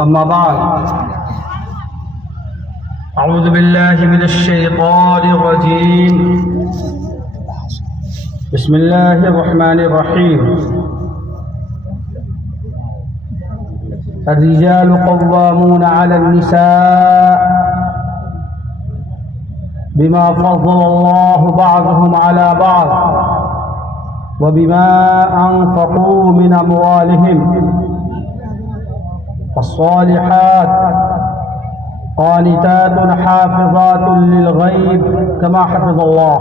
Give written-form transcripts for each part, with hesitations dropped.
أما بعد أعوذ بالله من الشيطان الرجيم بسم الله الرحمن الرحيم الرجال قوامون على النساء بما فضل الله بعضهم على بعض وبما أنفقوا من أموالهم الصالحات قانتات حافظات للغيب كما حفظ الله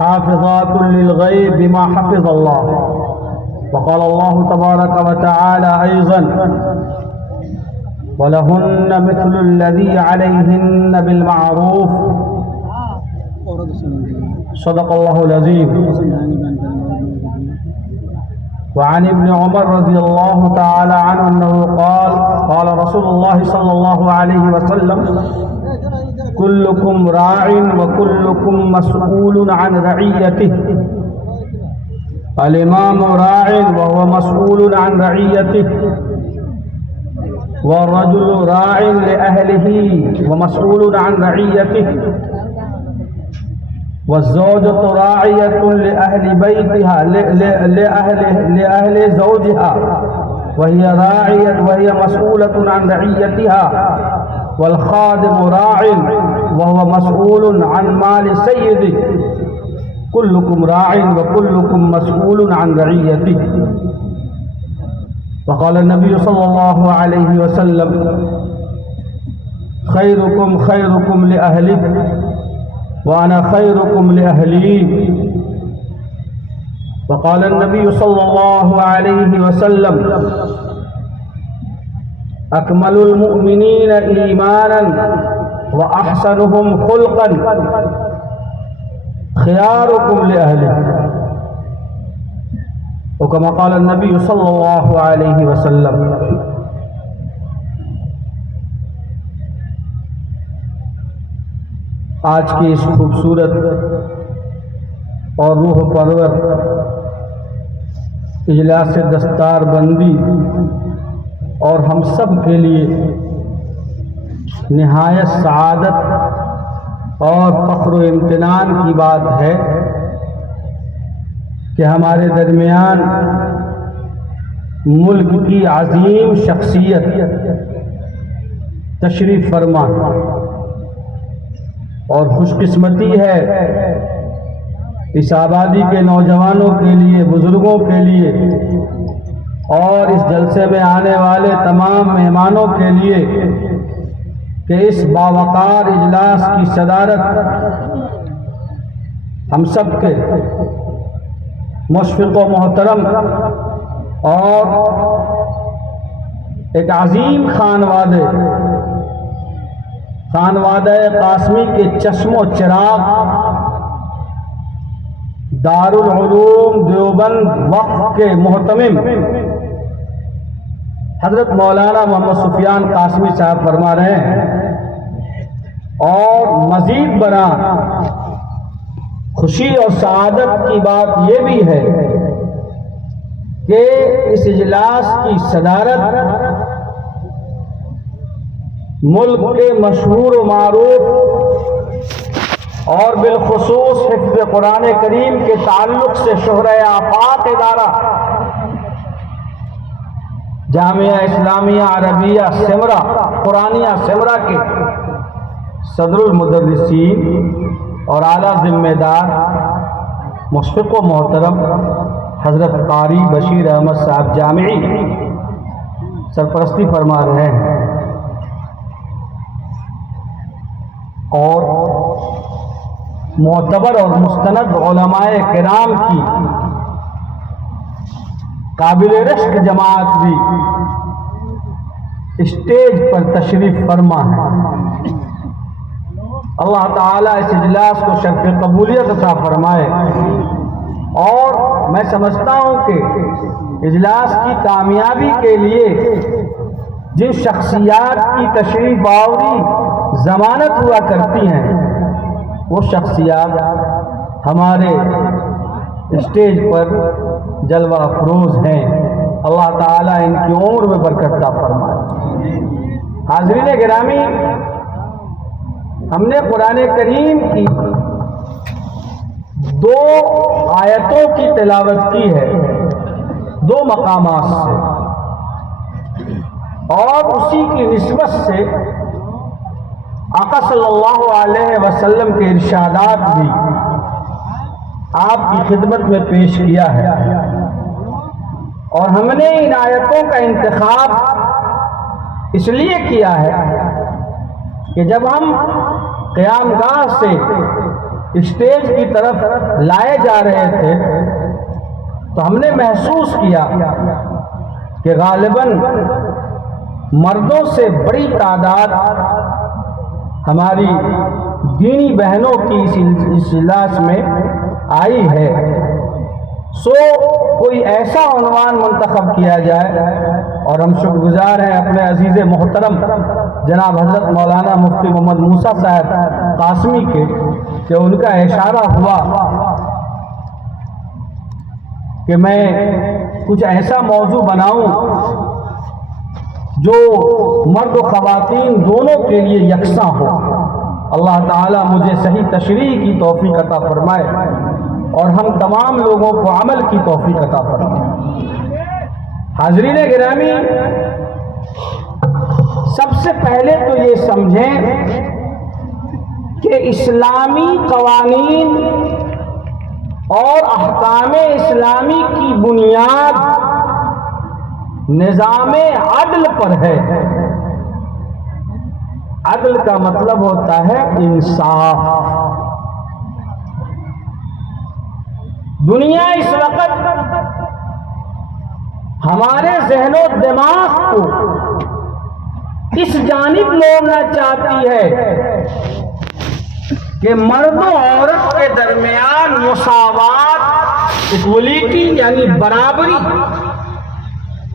حافظات للغيب بما حفظ الله. وقال الله تبارك وتعالى أيضا ولهن مثل الذي عليهن بالمعروف صدق الله العظيم. وعن ابن عمر رضي الله تعالى عنه أنه قال قال رسول الله صلى الله عليه وسلم كلكم راع وكلكم مسؤول عن رعيته. الإمام راع وهو مسؤول عن رعيته والرجل راع لأهله ومسؤول عن رعيته والزوجة راعية لأهل بيتها لأهل زوجها وهي راعية وهي مسؤولة عن رعيتها والخادم راع وهو مسؤول عن مال سيده. كلكم راع وكلكم مسؤول عن رعيته. وقال النبي صلى الله عليه وسلم خيركم خيركم لأهله وأنا خيركم لأهلي. وقال النبي صلى الله عليه وسلم أكمل المؤمنين إيمانا وأحسنهم خلقا خياركم لأهله وكما قال النبي صلى الله عليه وسلم. آج کی اس خوبصورت اور روح پرور اجلاس دستار بندی اور ہم سب کے لیے نہایت سعادت اور فخر و امتنان کی بات ہے کہ ہمارے درمیان ملک کی عظیم شخصیت تشریف فرما اور خوش قسمتی ہے اس آبادی کے نوجوانوں کے لیے بزرگوں کے لیے اور اس جلسے میں آنے والے تمام مہمانوں کے لیے کہ اس باوقار اجلاس کی صدارت ہم سب کے مشفق و محترم اور ایک عظیم خانوادہ قاسمی کے چشم و چراغ دارالعلوم دیوبند وقف کے محتمم حضرت مولانا محمد سفیان قاسمی صاحب فرما رہے ہیں اور مزید برآں خوشی اور سعادت کی بات یہ بھی ہے کہ اس اجلاس کی صدارت ملک کے مشہور و معروف اور بالخصوص حفظ قرآن کریم کے تعلق سے شہرہ آفاق ادارہ جامعہ اسلامیہ عربیہ سمرا قرآنیہ سمرا کے صدر المدرسین اور اعلیٰ ذمہ دار مشفق و محترم حضرت قاری بشیر احمد صاحب جامعی سرپرستی فرما رہے ہیں اور معتبر اور مستند علماء کرام کی قابل رشک جماعت بھی اسٹیج پر تشریف فرما ہے. اللہ تعالیٰ اس اجلاس کو شرف قبولیت عطا فرمائے اور میں سمجھتا ہوں کہ اجلاس کی کامیابی کے لیے جن شخصیات کی تشریف آوری ضمانت ہوا کرتی ہیں وہ شخصیات ہمارے اسٹیج پر جلوہ افروز ہیں. اللہ تعالیٰ ان کی عمر میں برکت عطا فرمائے. حاضرین گرامی، ہم نے قرآن کریم کی 2 آیتوں کی تلاوت کی ہے 2 مقامات سے، اور اسی کی نسبت سے آقا صلی اللہ علیہ وسلم کے ارشادات بھی آپ کی خدمت میں پیش کیا ہے. اور ہم نے ان آیتوں کا انتخاب اس لیے کیا ہے کہ جب ہم قیام گاہ سے اسٹیج کی طرف لائے جا رہے تھے تو ہم نے محسوس کیا کہ غالباً مردوں سے بڑی تعداد ہماری دینی بہنوں کی اس اجلاس میں آئی ہے. سو کوئی ایسا عنوان منتخب کیا جائے، اور ہم شکر گزار ہیں اپنے عزیز محترم جناب حضرت مولانا مفتی محمد موسیٰ صاحب قاسمی کے، کہ ان کا اشارہ ہوا کہ میں کچھ ایسا موضوع بناؤں جو مرد و خواتین دونوں کے لیے یکساں ہو. اللہ تعالیٰ مجھے صحیح تشریح کی توفیق عطا فرمائے اور ہم تمام لوگوں کو عمل کی توفیق عطا فرمائے. حاضرین گرامی، سب سے پہلے تو یہ سمجھیں کہ اسلامی قوانین اور احکام اسلامی کی بنیاد نظام عدل پر ہے. عدل کا مطلب ہوتا ہے انصاف. دنیا اس وقت ہمارے ذہن و دماغ کو اس جانب موڑنا چاہتی ہے کہ مرد و عورت کے درمیان مساوات، ایکولیٹی یعنی برابری،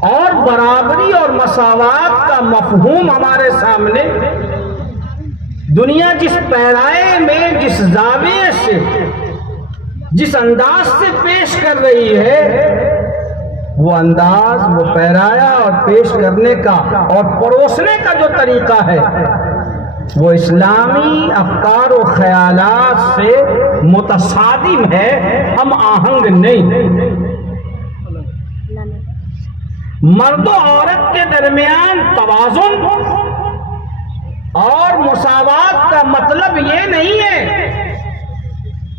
اور برابری اور مساوات کا مفہوم ہمارے سامنے دنیا جس پیرائے میں، جس زاویے سے، جس انداز سے پیش کر رہی ہے، وہ انداز، وہ پیرایا اور پیش کرنے کا اور پروسنے کا جو طریقہ ہے وہ اسلامی افکار و خیالات سے متصادم ہے، ہم آہنگ نہیں. مرد و عورت کے درمیان توازن اور مساوات کا مطلب یہ نہیں ہے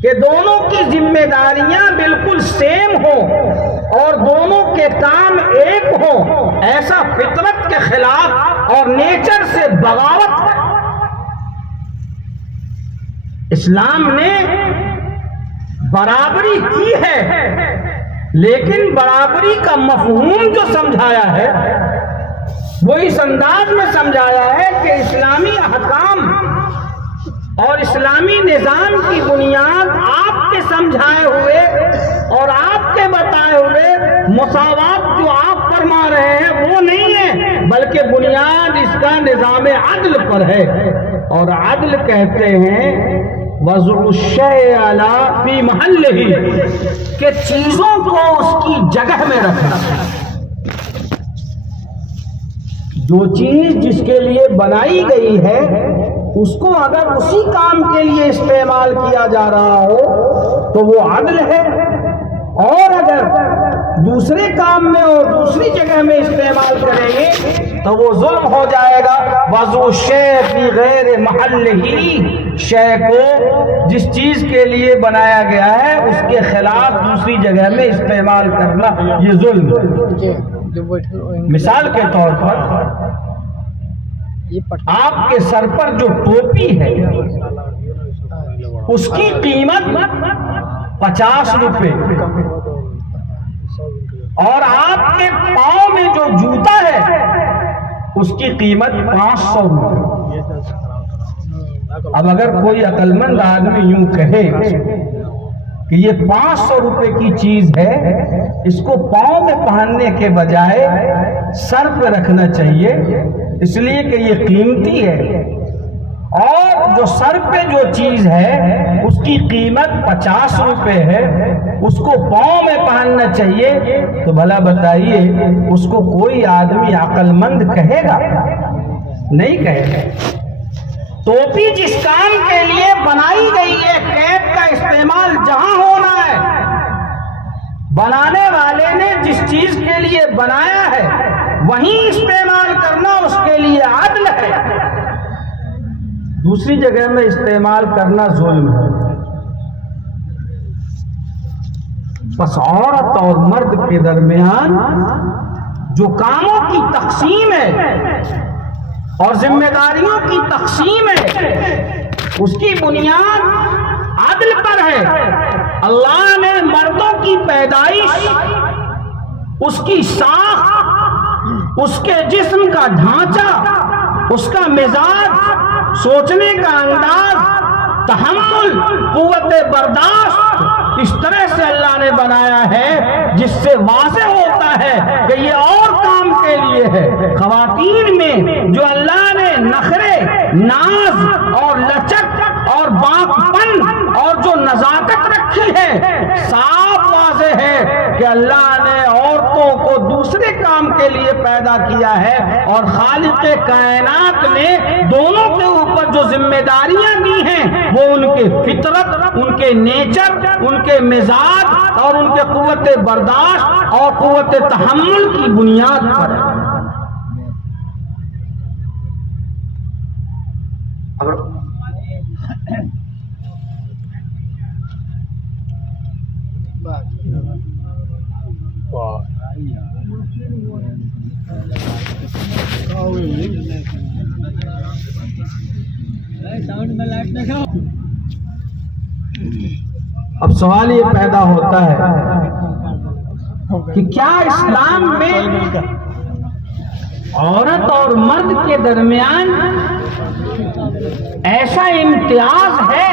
کہ دونوں کی ذمہ داریاں بالکل سیم ہوں اور دونوں کے کام ایک ہوں. ایسا فطرت کے خلاف اور نیچر سے بغاوت ہے. اسلام نے برابری کی ہے، لیکن برابری کا مفہوم جو سمجھایا ہے وہ اس انداز میں سمجھایا ہے کہ اسلامی احکام اور اسلامی نظام کی بنیاد آپ کے سمجھائے ہوئے اور آپ کے بتائے ہوئے مساوات جو آپ فرما رہے ہیں وہ نہیں ہے، بلکہ بنیاد اس کا نظام عدل پر ہے. اور عدل کہتے ہیں وضع الشیء علی فی محلہ، کہ چیزوں کو اس کی جگہ میں رکھنا. جو چیز جس کے لیے بنائی گئی ہے اس کو اگر اسی کام کے لیے استعمال کیا جا رہا ہو تو وہ عدل ہے، اور اگر دوسرے کام میں اور دوسری جگہ میں استعمال کریں گے تو وہ ظلم ہو جائے گا. وضع الشیء فی غیر محلہ، شے کو جس چیز کے لیے بنایا گیا ہے اس کے خلاف دوسری جگہ میں استعمال کرنا یہ ظلم. مثال کے طور پر آپ کے سر پر جو ٹوپی ہے اس کی قیمت 50 روپے، اور آپ کے پاؤں میں جو جوتا ہے اس کی قیمت 500 روپے. اب اگر کوئی عقل مند آدمی یوں کہے کہ یہ 500 روپے کی چیز ہے، اس کو پاؤں میں پہننے کے بجائے سر پہ رکھنا چاہیے اس لیے کہ یہ قیمتی ہے، اور جو سر پہ جو چیز ہے اس کی قیمت 50 روپے ہے، اس کو پاؤں میں پہننا چاہیے، تو بھلا بتائیے اس کو کوئی آدمی عقل مند کہے گا؟ نہیں کہے گا۔ ٹوپی جس کام کے لیے بنائی گئی ہے، کیپ کا استعمال جہاں ہونا ہے، بنانے والے نے جس چیز کے لیے بنایا ہے وہیں استعمال کرنا اس کے لیے عدل ہے، دوسری جگہ میں استعمال کرنا ظلم ہے۔ بس عورت اور مرد کے درمیان جو کاموں کی تقسیم ہے اور ذمہ داریوں کی تقسیم ہے، اس کی بنیاد عدل پر ہے۔ اللہ نے مردوں کی پیدائش، اس کی ساخت، اس کے جسم کا ڈھانچہ، اس کا مزاج، سوچنے کا انداز، تحمل، قوت برداشت، اس طرح سے اللہ نے بنایا ہے جس سے واضح ہوتا ہے کہ یہ اور کام کے لیے ہے۔ خواتین میں جو اللہ نے نخرے، ناز اور لچک اور باق پن اور جو نزاکت رکھی ہے، صاف واضح ہے کہ اللہ نے عورتوں کو دوسرے کام کے لیے پیدا کیا ہے، اور خالق کائنات نے دونوں کے اوپر جو ذمہ داریاں دی ہیں وہ ان کے فطرت، ان کے نیچر، ان کے مزاج اور ان کے قوت برداشت اور قوت تحمل کی بنیاد پر ہے۔ اب سوال یہ پیدا ہوتا ہے کہ کیا اسلام میں عورت اور مرد کے درمیان ایسا امتیاز ہے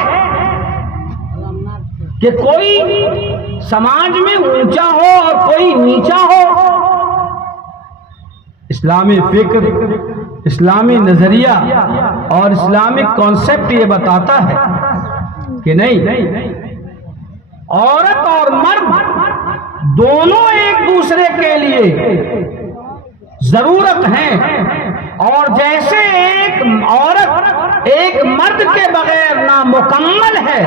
کہ کوئی سماج میں اونچا ہو اور کوئی نیچا ہو؟ اسلامی فکر، اسلامی نظریہ اور اسلامک کانسیپٹ یہ بتاتا ہے کہ نہیں، عورت اور مرد دونوں ایک دوسرے کے لیے ضرورت ہیں، اور جیسے ایک عورت ایک مرد کے بغیر نامکمل ہے،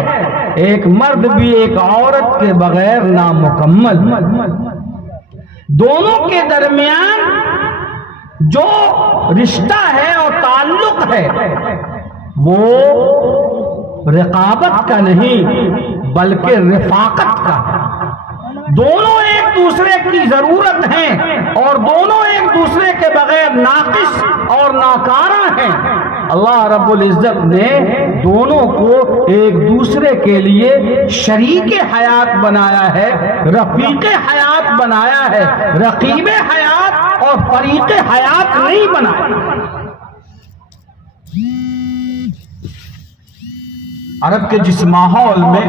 ایک مرد بھی ایک عورت کے بغیر نامکمل۔ دونوں کے درمیان جو رشتہ ہے اور تعلق ہے وہ رقابت کا نہیں بلکہ رفاقت کا ہے۔ دونوں ایک دوسرے کی ضرورت ہیں اور دونوں ایک دوسرے کے بغیر ناقص اور ناکارہ ہیں۔ اللہ رب العزت نے دونوں کو ایک دوسرے کے لیے شریک حیات بنایا ہے، رفیق حیات بنایا ہے، رقیب حیات اور فریق حیات نہیں بنایا۔ عرب کے جس ماحول میں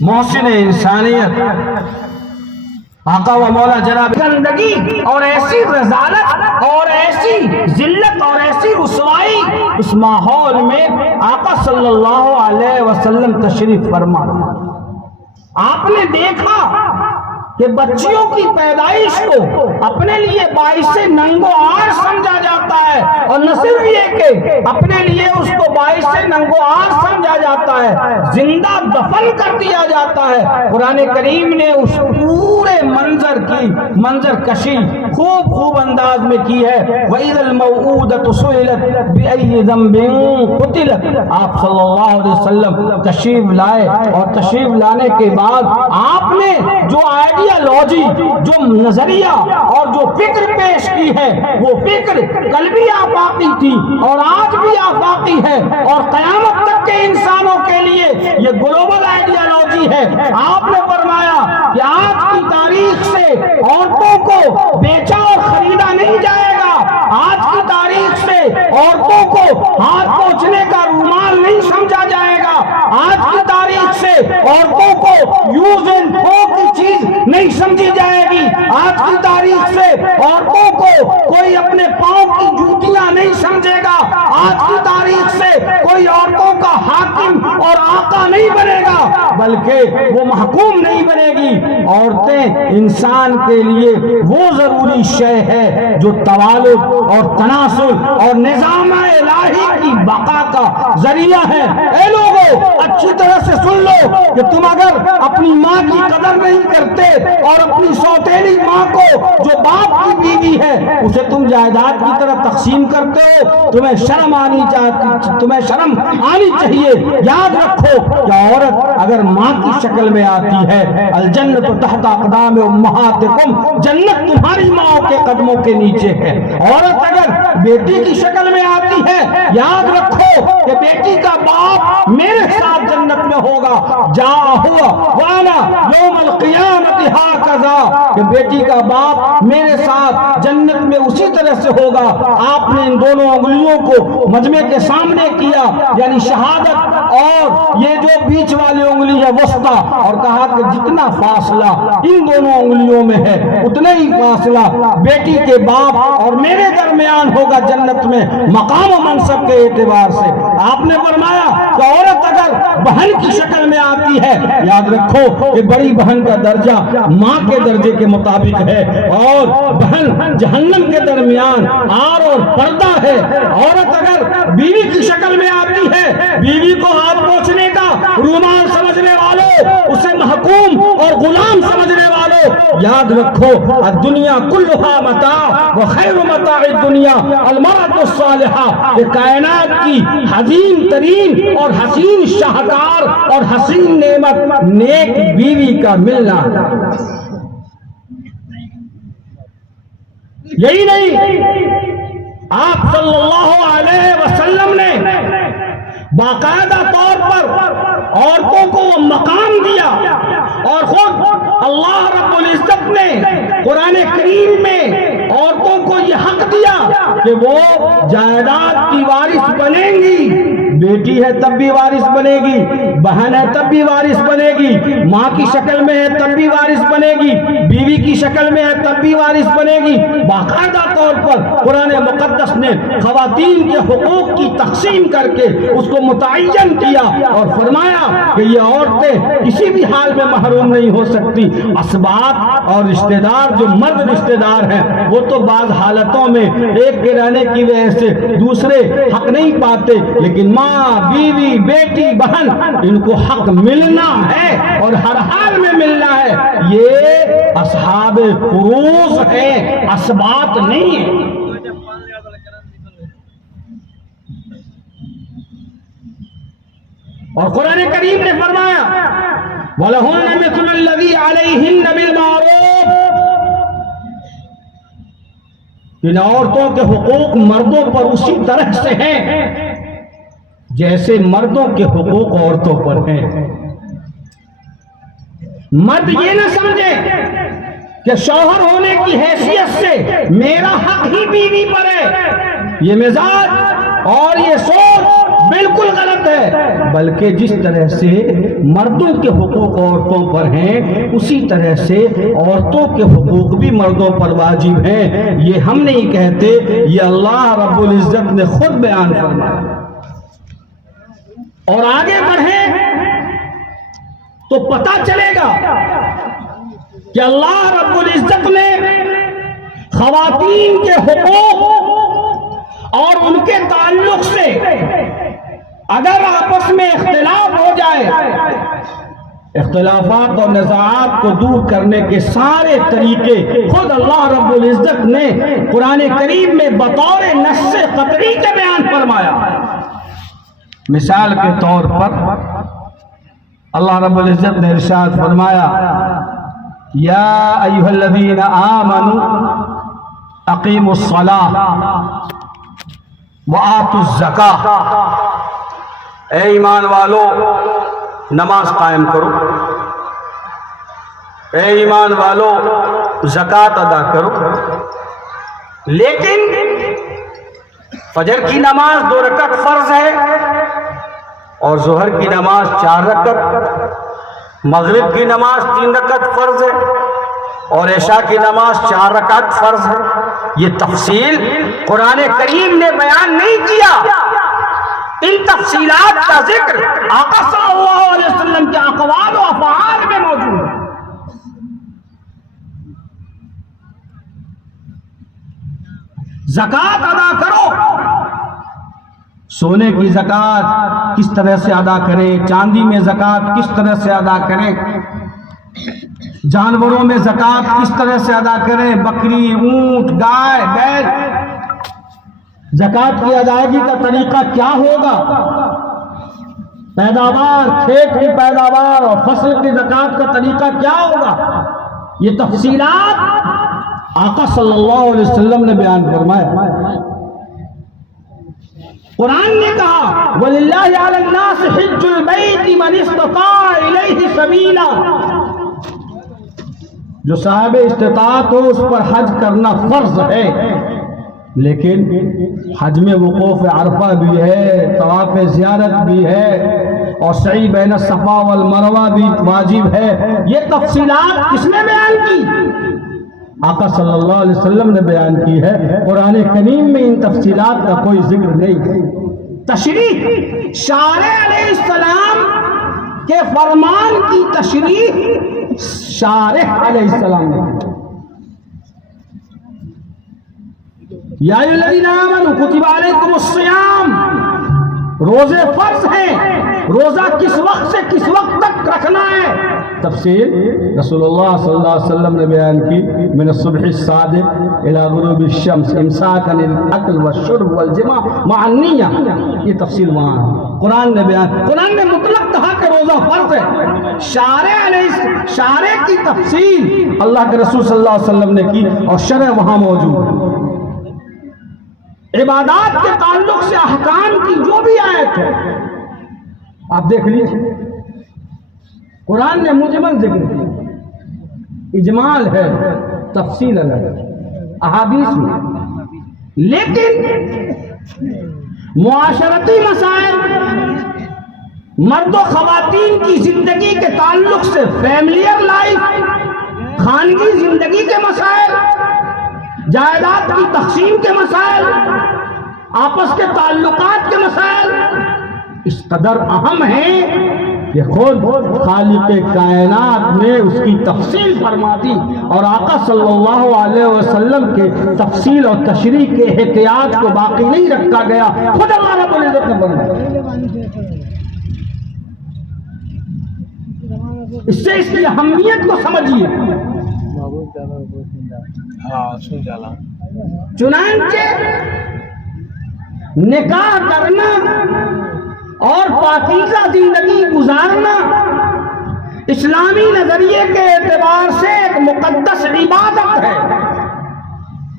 محسن انسانیت آقا و مولا جناب گندگی اور ایسی رذالت اور ایسی ذلت اور ایسی رسوائی، اس ماحول میں آقا صلی اللہ علیہ وسلم تشریف فرما، آپ نے دیکھا کہ بچیوں کی پیدائش کو اپنے لیے باعث ننگ و عار سمجھا جاتا ہے، اور نہ صرف یہ کہ اپنے لیے اس کو باعث ننگ و عار سمجھا جاتا ہے، زندہ دفن کر دیا جاتا ہے۔ قرآن کریم نے اس پورے منظر کی منظر کشی خوب انداز میں کی ہے۔ وَإِذَا الْمَوْءُودَةُ سُئِلَتْ بِأَيِّ ذَنبٍ قُتِلَتْ۔ آپ صلی اللہ علیہ وسلم تشریف لائے، اور تشریف لانے کے بعد آپ نے جو آئیڈیالوجی، جو نظریہ اور جو فکر پیش کی ہے، وہ فکر کل بھی آفاقی تھی اور آج بھی آفاقی ہے، اور قیامت تک کے انسانوں کے لیے یہ گلوبل آئیڈیالوجی ہے۔ آپ نے فرمایا کہ آج کی تاریخ سے عورتوں کو بیچا اور خریدا نہیں جائے گا، آج کی تاریخ سے عورتوں کو ہاتھ پوچھنے کا رومال نہیں سمجھا جائے گا، آج کی تاریخ سے عورتوں کو یوز اینڈ تھرو کی چیز نہیں سمجھی جائے گی، آج کی تاریخ سے عورتوں کو کوئی اپنے پاؤں کی جوتیاں نہیں سمجھے گا، آج کی تاریخ کوئی عورتوں کا حاکم اور آقا نہیں بنے گا، بلکہ وہ محکوم نہیں بنے گی۔ عورتیں انسان کے لیے وہ ضروری شے ہے جو توالد اور تناسل اور نظام الہی کی بقا کا ذریعہ ہے۔ اے لوگو، اچھی طرح سے سن لو کہ تم اگر اپنی ماں کی قدر نہیں کرتے اور اپنی سوتیلی ماں کو جو باپ کی بیوی ہے اسے تم جائیداد کی طرح تقسیم کرتے ہو، تمہیں شرم آنی چاہیے۔ یاد رکھو کہ عورت اگر ماں کی شکل میں آتی ہے، الجنت تحت اقدام امہاتکم، جنت تمہاری ماں کے قدموں کے نیچے ہے۔ عورت اگر بیٹی کی شکل میں آتی ہے، یاد رکھو کہ بیٹی کا باپ میرے ساتھ جنت میں ہوگا، جا ہوا وانا یوم القیامت ہاکذا، کہ بیٹی کا باپ میرے ساتھ جنت میں اسی طرح سے ہوگا۔ آپ نے ان دونوں انگلیوں کو مجمع کے سامنے کیا، یعنی شہادت اور یہ جو بیچ والی انگلی ہے وسطی، اور کہا کہ جتنا فاصلہ ان دونوں انگلیوں میں ہے اتنا ہی فاصلہ بیٹی کے باپ اور میرے درمیان ہوگا جنت میں، مقام و منصب کے اعتبار سے۔ آپ نے فرمایا کہ عورت اگر بہن کی شکل میں آتی ہے، یاد رکھو کہ بڑی بہن کا درجہ ماں کے درجے کے مطابق ہے، اور بہن جہنم کے درمیان آر اور پردہ ہے۔ عورت اگر بیوی کی شکل میں آتی ہے، بیوی کو ہاتھ پوچھنے کا رومال سمجھنے والوں، اسے محکوم اور غلام سمجھنے والوں، یاد رکھو الدنیا کلھا متاع وخیر متاع الدنیا المرأة الصالحہ، کہ کائنات کی حسین ترین اور حسین شاہکار اور حسین نعمت نیک بیوی کا ملنا۔ یہی نہیں، آپ صلی اللہ علیہ وسلم نے باقاعدہ طور پر عورتوں کو وہ مقام دیا، اور خود اللہ رب العزت نے قرآن کریم میں عورتوں کو یہ حق دیا کہ وہ جائیداد کی وارث بنیں گی۔ بیٹی ہے تب بھی وارث بنے گی، بہن ہے تب بھی وارث بنے گی، ماں کی شکل میں ہے تب بھی وارث بنے گی، بیوی کی شکل میں ہے تب بھی وارث بنے گی۔ باقاعدہ طور پر قرآن مقدس نے خواتین کے حقوق کی تقسیم کر کے اس کو متعین کیا اور فرمایا کہ یہ عورتیں کسی بھی حال میں محروم نہیں ہو سکتی۔ اسباط اور رشتہ دار جو مرد رشتہ دار ہیں وہ تو بعض حالتوں میں ایک کے رہنے کی وجہ سے دوسرے حق نہیں پاتے، لیکن ماں، بیوی، بیٹی، بہن، ان کو حق ملنا ہے اور ہر حال میں ملنا ہے۔ یہ اصحاب فروض ہیں، اسباط نہیں ہے۔ اور قرآن کریم نے فرمایا وَلَهُنَّ مِثْلُ الَّذِي عَلَيْهِنَّ بِالْمَعْرُوفِ، ان عورتوں کے حقوق مردوں پر اسی طرح سے ہیں جیسے مردوں کے حقوق عورتوں پر ہیں۔ مرد یہ نہ سمجھے کہ شوہر ہونے کی حیثیت سے میرا حق ہی بیوی پر ہے، یہ مزاج اور یہ سوچ بالکل غلط ہے، بلکہ جس طرح سے مردوں کے حقوق عورتوں پر ہیں اسی طرح سے عورتوں کے حقوق بھی مردوں پر واجب ہیں۔ یہ ہم نہیں کہتے، یہ اللہ رب العزت نے خود بیان فرمایا۔ اور آگے بڑھیں تو پتہ چلے گا کہ اللہ رب العزت نے خواتین کے حقوق اور ان کے تعلق سے اگر آپس میں اختلاف ہو جائے، اختلافات اور نزاعات کو دور کرنے کے سارے طریقے خود اللہ رب العزت نے قرآن کریم میں بطور نص قطعی کے بیان فرمایا۔ مثال کے طور پر اللہ رب العزت نے ارشاد فرمایا یا ایھا الذین آمنوا اقیموا الصلاۃ وآتوا الزکاۃ، اے ایمان والو نماز قائم کرو، اے ایمان والو زکوٰۃ ادا کرو، لیکن فجر کی نماز 2 رکعت فرض ہے اور ظہر کی نماز 4 رکعت، مغرب کی نماز 3 رکعت فرض ہے اور عشاء کی نماز 4 رکعت فرض ہے۔ یہ تفصیل قرآن کریم نے بیان نہیں کیا، ان تفصیلات کا ذکر آقا صلی اللہ علیہ وسلم کے اقوال و افعال میں موجود ہے. زکات ادا کرو. سونے کی زکات کس طرح سے ادا کریں, چاندی میں زکات کس طرح سے ادا کریں, جانوروں میں زکات کس طرح سے ادا کریں, بکری, اونٹ, گائے, بیل, زکات کی ادائیگی کا طریقہ کیا ہوگا, پیداوار, کھیت کی پیداوار اور فصل کی زکات کا طریقہ کیا ہوگا, یہ تفصیلات آقا صلی اللہ علیہ وسلم نے بیان فرمایا. قرآن نے کہا وَلِلَّهِ عَلَى النَّاسِ حِجُّ الْبَيْتِ مَنِ اسْتَطَاعَ إِلَيْهِ سَبِيلًا. جو صاحب استطاعت ہو اس پر حج کرنا فرض ہے, لیکن حج میں وقوف عرفہ بھی ہے, طواف زیارت بھی ہے, اور سعی بین الصفا والمروہ بھی واجب ہے. یہ تفصیلات کس نے بیان کی؟ آقا صلی اللہ علیہ وسلم نے بیان کی ہے. قرآن کریم میں ان تفصیلات کا کوئی ذکر نہیں. تشریح شارع علیہ السلام کے فرمان کی تشریح شارع علیہ السلام نے. یا ایھا الذین آمنوا کتب علیکم الصیام, روزے فرض ہیں, روزہ کس وقت سے کس وقت تک رکھنا ہے, تفصیل رسول اللہ صلی اللہ علیہ وسلم نے بیان کی. من الصبح الصادق الى غروب الشمس امساکا للاکل والشرب والجماع مع النیہ, یہ تفصیل وہاں ہے. قرآن نے بیان, قرآن نے مطلق کہا کہ روزہ فرض ہے. شارع کی تفصیل اللہ کے رسول صلی اللہ علیہ وسلم نے کی, اور شرع وہاں موجود ہے. عبادات کے تعلق سے احکام کی جو بھی آیت ہے آپ دیکھ لیجیے, قرآن نے مجمل ذکر کیا, اجمال ہے, تفصیل الگ احادیث میں. لیکن معاشرتی مسائل, مرد و خواتین کی زندگی کے تعلق سے فیملیئر لائف, خانگی زندگی کے مسائل, جائیداد کی تقسیم کے مسائل, آپس کے تعلقات کے مسائل اس قدر اہم ہیں کہ خود خالق کائنات نے اس کی تفصیل فرما دی, اور آقا صلی اللہ علیہ وسلم کے تفصیل اور تشریح کے احتیاط کو باقی نہیں رکھا گیا. خود اللہ رب العزت نے فرمایا. اس سے اس کی اہمیت کو سمجھیے. چنانچہ نکاح کرنا اور پاکیزہ زندگی گزارنا اسلامی نظریے کے اعتبار سے ایک مقدس عبادت ہے.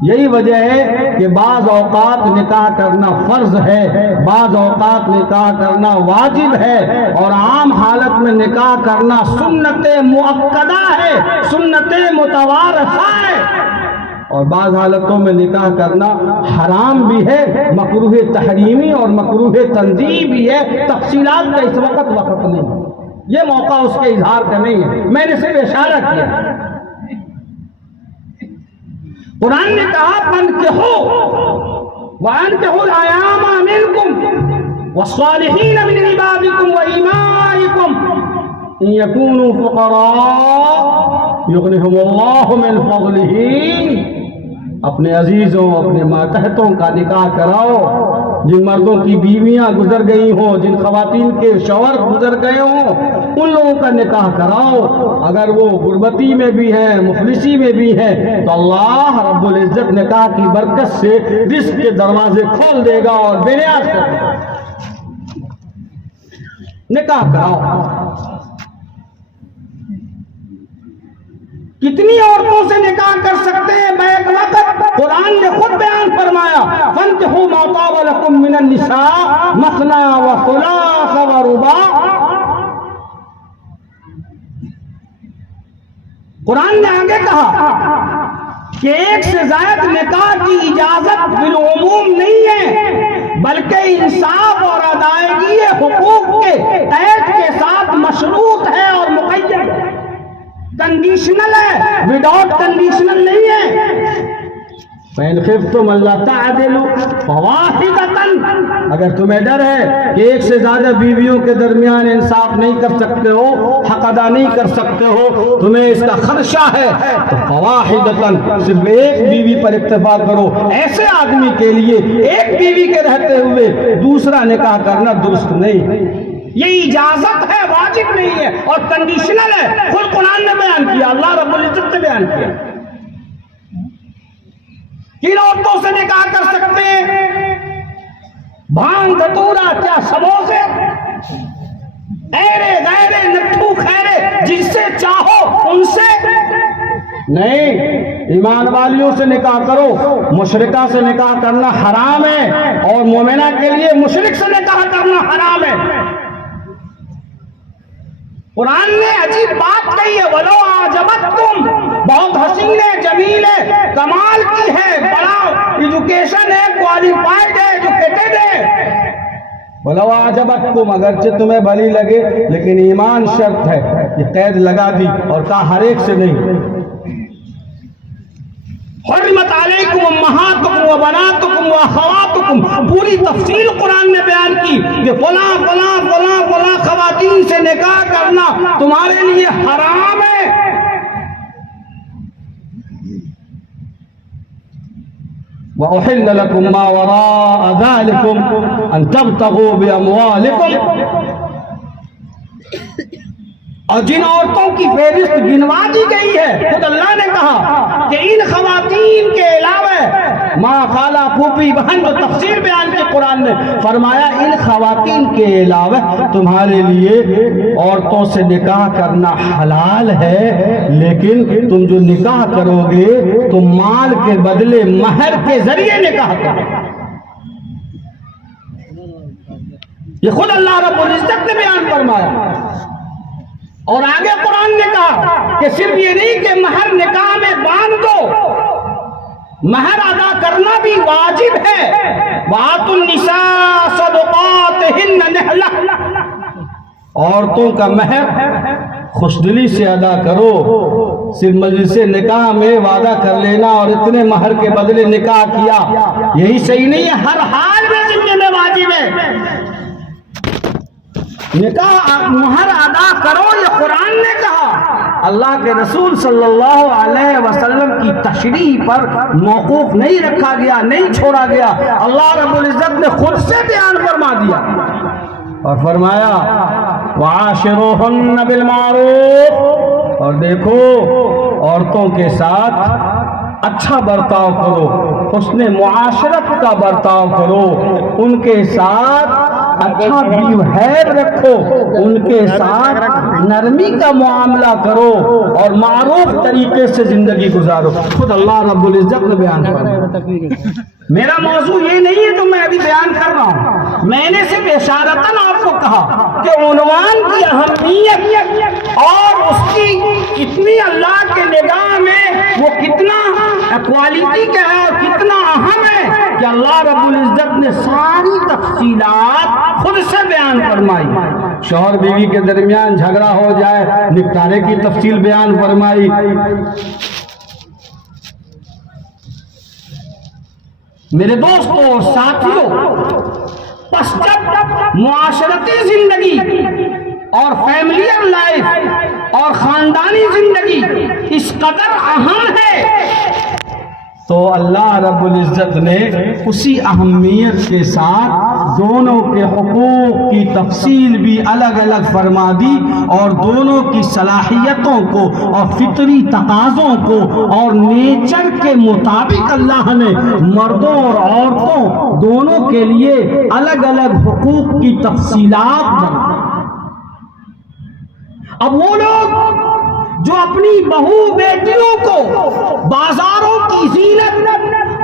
یہی وجہ ہے کہ بعض اوقات نکاح کرنا فرض ہے, بعض اوقات نکاح کرنا واجب ہے, اور عام حالت میں نکاح کرنا سنت مؤکدہ ہے, سنت متوارثہ ہے, اور بعض حالتوں میں نکاح کرنا حرام بھی ہے, مکروہ تحریمی اور مکروہ تنزیہی بھی ہے. تفصیلات کا اس وقت نہیں, یہ موقع اس کے اظہار کا نہیں ہے, میں نے صرف اشارہ کیا. قرآن نے کہا فانکحوا وانکحوا الایام منکم والصالحین من عبادکم وإمائکم ان یکونوا فقراء یغنہم اللہ من فضلہ. اپنے عزیزوں, اپنے ماتحتوں کا نکاح کراؤ. جن مردوں کی بیویاں گزر گئی ہوں, جن خواتین کے شوہر گزر گئے ہوں, ان لوگوں کا نکاح کراؤ. اگر وہ غربتی میں بھی ہیں, مفلسی میں بھی ہیں, تو اللہ رب العزت نکاح کی برکت سے رزق کے دروازے کھول دے گا اور بے نیاز کر دے گا. نکاح کراؤ. کتنی عورتوں سے نکاح کر سکتے ہیں بیک وقت؟ قرآن نے خود بیان فرمایا فانکحوا ما طاب لکم من النساء مثنی وثلاث ورباع. قرآن نے آگے کہا کہ ایک سے زائد نکاح کی اجازت بالعموم نہیں ہے، بلکہ انصاف اور ادائیگی حقوق کے قید کے ساتھ مشروط ہے اور مقید ہے، کنڈیشنل ہے، وداؤٹ کنڈیشنل نہیں ہے. فَإِنْ خِفْتُمْ أَلَّا تَعْدِلُوا فَوَاحِدَةً، اگر تمہیں ڈر ہے کہ ایک سے زیادہ بیویوں کے درمیان انصاف نہیں کر سکتے ہو، حق ادا نہیں کر سکتے ہو، تمہیں اس کا خدشہ ہے، تو فَوَاحِدَةً، صرف ایک بیوی پر اکتفا کرو۔ ایسے آدمی کے لیے ایک بیوی کے رہتے ہوئے دوسرا نکاح کرنا درست نہیں۔ یہ اجازت ہے، واجب نہیں ہے، اور کنڈیشنل ہے، خود قرآن نے بیان کیا، اللہ رب العزت نے بیان کیا۔ کن عورتوں سے نکاح کر سکتے ہیں؟ بھانگ دھتورا کیا سموسے، ایرے غیرے نٹھو خیرے، جن سے چاہو ان سے نہیں، ایمان والیوں سے نکاح کرو۔ مشرکہ سے نکاح کرنا حرام ہے، اور مومنہ کے لیے مشرک سے نکاح کرنا حرام ہے۔ قرآن نے عجیب بات کہی ہے، وَلَوْ أَعْجَبَتْكُمْ، بہت حسین ہے، جمیل ہے، کمال کی ہے، بڑا ایجوکیشن ہے، کوالیفائڈ ہے، ایجوکیٹڈ ہے۔ وَلَوْ أَعْجَبَتْكُمْ، اگرچہ تمہیں بھلی لگے لیکن ایمان شرط ہے، یہ قید لگا دی اور کہا ہر ایک سے نہیں۔ حرمت علیکم امہاتکم و بناتکم و اخواتکم، پوری تفصیل قرآن نے بیان کی کہ فلاں فلاں فلاں فلاں خواتین سے نکاح کرنا تمہارے لیے حرام ہے۔ وَأُحِلَّ لَكُمْ مَا وَرَاءَ ذَلِكُمْ أَن تَبْتَغُوا بِأَمْوَالِكُمْ، اور جن عورتوں کی فہرست گنوا دی گئی ہے، خود اللہ نے کہا کہ ان خواتین کے علاوہ، ماں، خالہ، پھوپھی، بہن، جو تفسیر بیان کی قرآن نے فرمایا ان خواتین کے علاوہ تمہارے لیے عورتوں سے نکاح کرنا حلال ہے، لیکن تم جو نکاح کرو گے تو مال کے بدلے مہر کے ذریعے نکاح کرو۔ یہ خود اللہ رب العزت نے بیان فرمایا، اور آگے قرآن نے کہا کہ صرف یہ نہیں کہ مہر نکاح میں باندھ دو، مہر ادا کرنا بھی واجب ہے۔ وَآتُوا النِّسَاءَ صَدُقَاتِهِنَّ نِحْلَةً، عورتوں کا مہر خوش دلی سے ادا کرو، صرف مجلس نکاح میں وعدہ کر لینا اور اتنے مہر کے بدلے نکاح کیا، یہی صحیح نہیں ہے، ہر حال میں ذمہ میں واجب ہے۔ نکاح مہر ادا کرو، یہ قرآن نے کہا، اللہ کے رسول صلی اللہ علیہ وسلم کی تشریح پر موقوف نہیں رکھا گیا، نہیں چھوڑا گیا، اللہ رب العزت نے خود سے بیان فرما دیا اور فرمایا وَعَاشِرُوهُنَّ بِالْمَعْرُوفِ، اور دیکھو عورتوں کے ساتھ اچھا برتاؤ کرو، حسن معاشرت کا برتاؤ کرو، ان کے ساتھ اچھا بیوہیو رکھو، ان کے ساتھ نرمی کا معاملہ کرو اور معروف طریقے سے زندگی گزارو، خود اللہ رب العزت نے بیان فرمایا۔ میرا موضوع یہ نہیں ہے تو میں ابھی بیان کر رہا ہوں، میں نے صرف اشارتاً آپ کو کہا کہ عنوان کی اہمیت اور اس کی کتنی اللہ کے نگاہ میں وہ کتنا کوالٹی کا ہے اور کتنا اہم ہے کہ اللہ رب العزت نے ساری تفصیلات خود سے بیان فرمائی۔ شوہر بیوی کے درمیان جھگڑا ہو جائے، نپٹارے کی تفصیل بیان فرمائی۔ میرے دوستوں اور ساتھیوں، پس جب معاشرتی زندگی اور فیملیئر لائف اور خاندانی زندگی اس قدر اہم ہے تو اللہ رب العزت نے اسی اہمیت کے ساتھ دونوں کے حقوق کی تفصیل بھی الگ الگ فرما دی، اور دونوں کی صلاحیتوں کو اور فطری تقاضوں کو اور نیچر کے مطابق اللہ نے مردوں اور عورتوں دونوں کے لیے الگ الگ حقوق کی تفصیلات بنا۔ اب وہ لوگ جو اپنی بہو بیٹیوں کو بازاروں کی زینت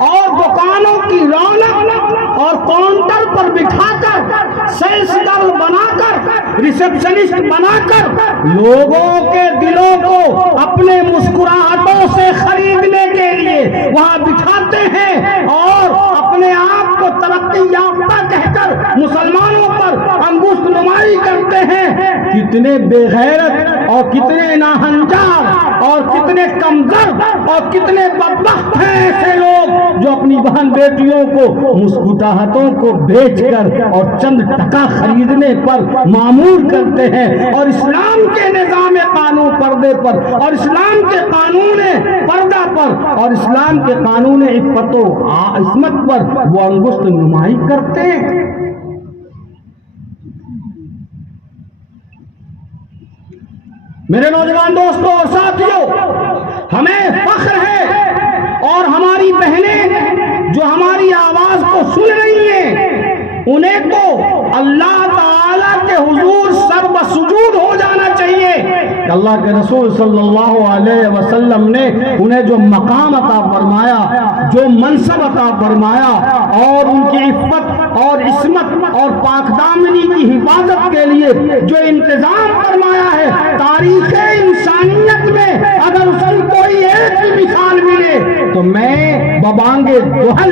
اور دکانوں کی رونق اور کاؤنٹر پر بٹھا کر سیلس گرل بنا کر ریسپشنسٹ بنا کر لوگوں کے دلوں کو اپنے مسکراہٹوں سے خریدنے کے لیے وہاں بٹھاتے ہیں اور اپنے آپ کو ترقی یافتہ کہہ کر مسلمانوں پر انگشت نمائی کرتے ہیں، کتنے بے غیرت اور کتنے ناہنجار اور کتنے کمزور اور کتنے بدبخت ہیں ایسے لوگ جو اپنی بہن بیٹیوں کو مسکراہٹوں کو بیچ کر اور چند ٹکا خریدنے پر معمور کرتے ہیں، اور اسلام کے نظام قانون پردے پر اور اسلام کے قانون پردہ پر اور اسلام کے قانون عفت و عصمت پر وہ انگشت نمائی کرتے ہیں۔ میرے نوجوان دوستوں اور ساتھیوں، ہمیں فخر ہے اور ہماری بہنیں جو ہماری آواز کو سن رہی ہیں، انہیں تو اللہ تعالیٰ کے حضور سر بسجود ہو جانا چاہیے کہ اللہ کے رسول صلی اللہ علیہ وسلم نے انہیں جو مقام عطا فرمایا، جو منصب عطا فرمایا، اور ان کی عفت اور عصمت اور پاک دامنی کی حفاظت کے لیے جو انتظام فرمایا ہے، تاریخ انسانیت میں اگر اس کی کوئی ایک بھی مثال ملے تو میں ببانگ دہل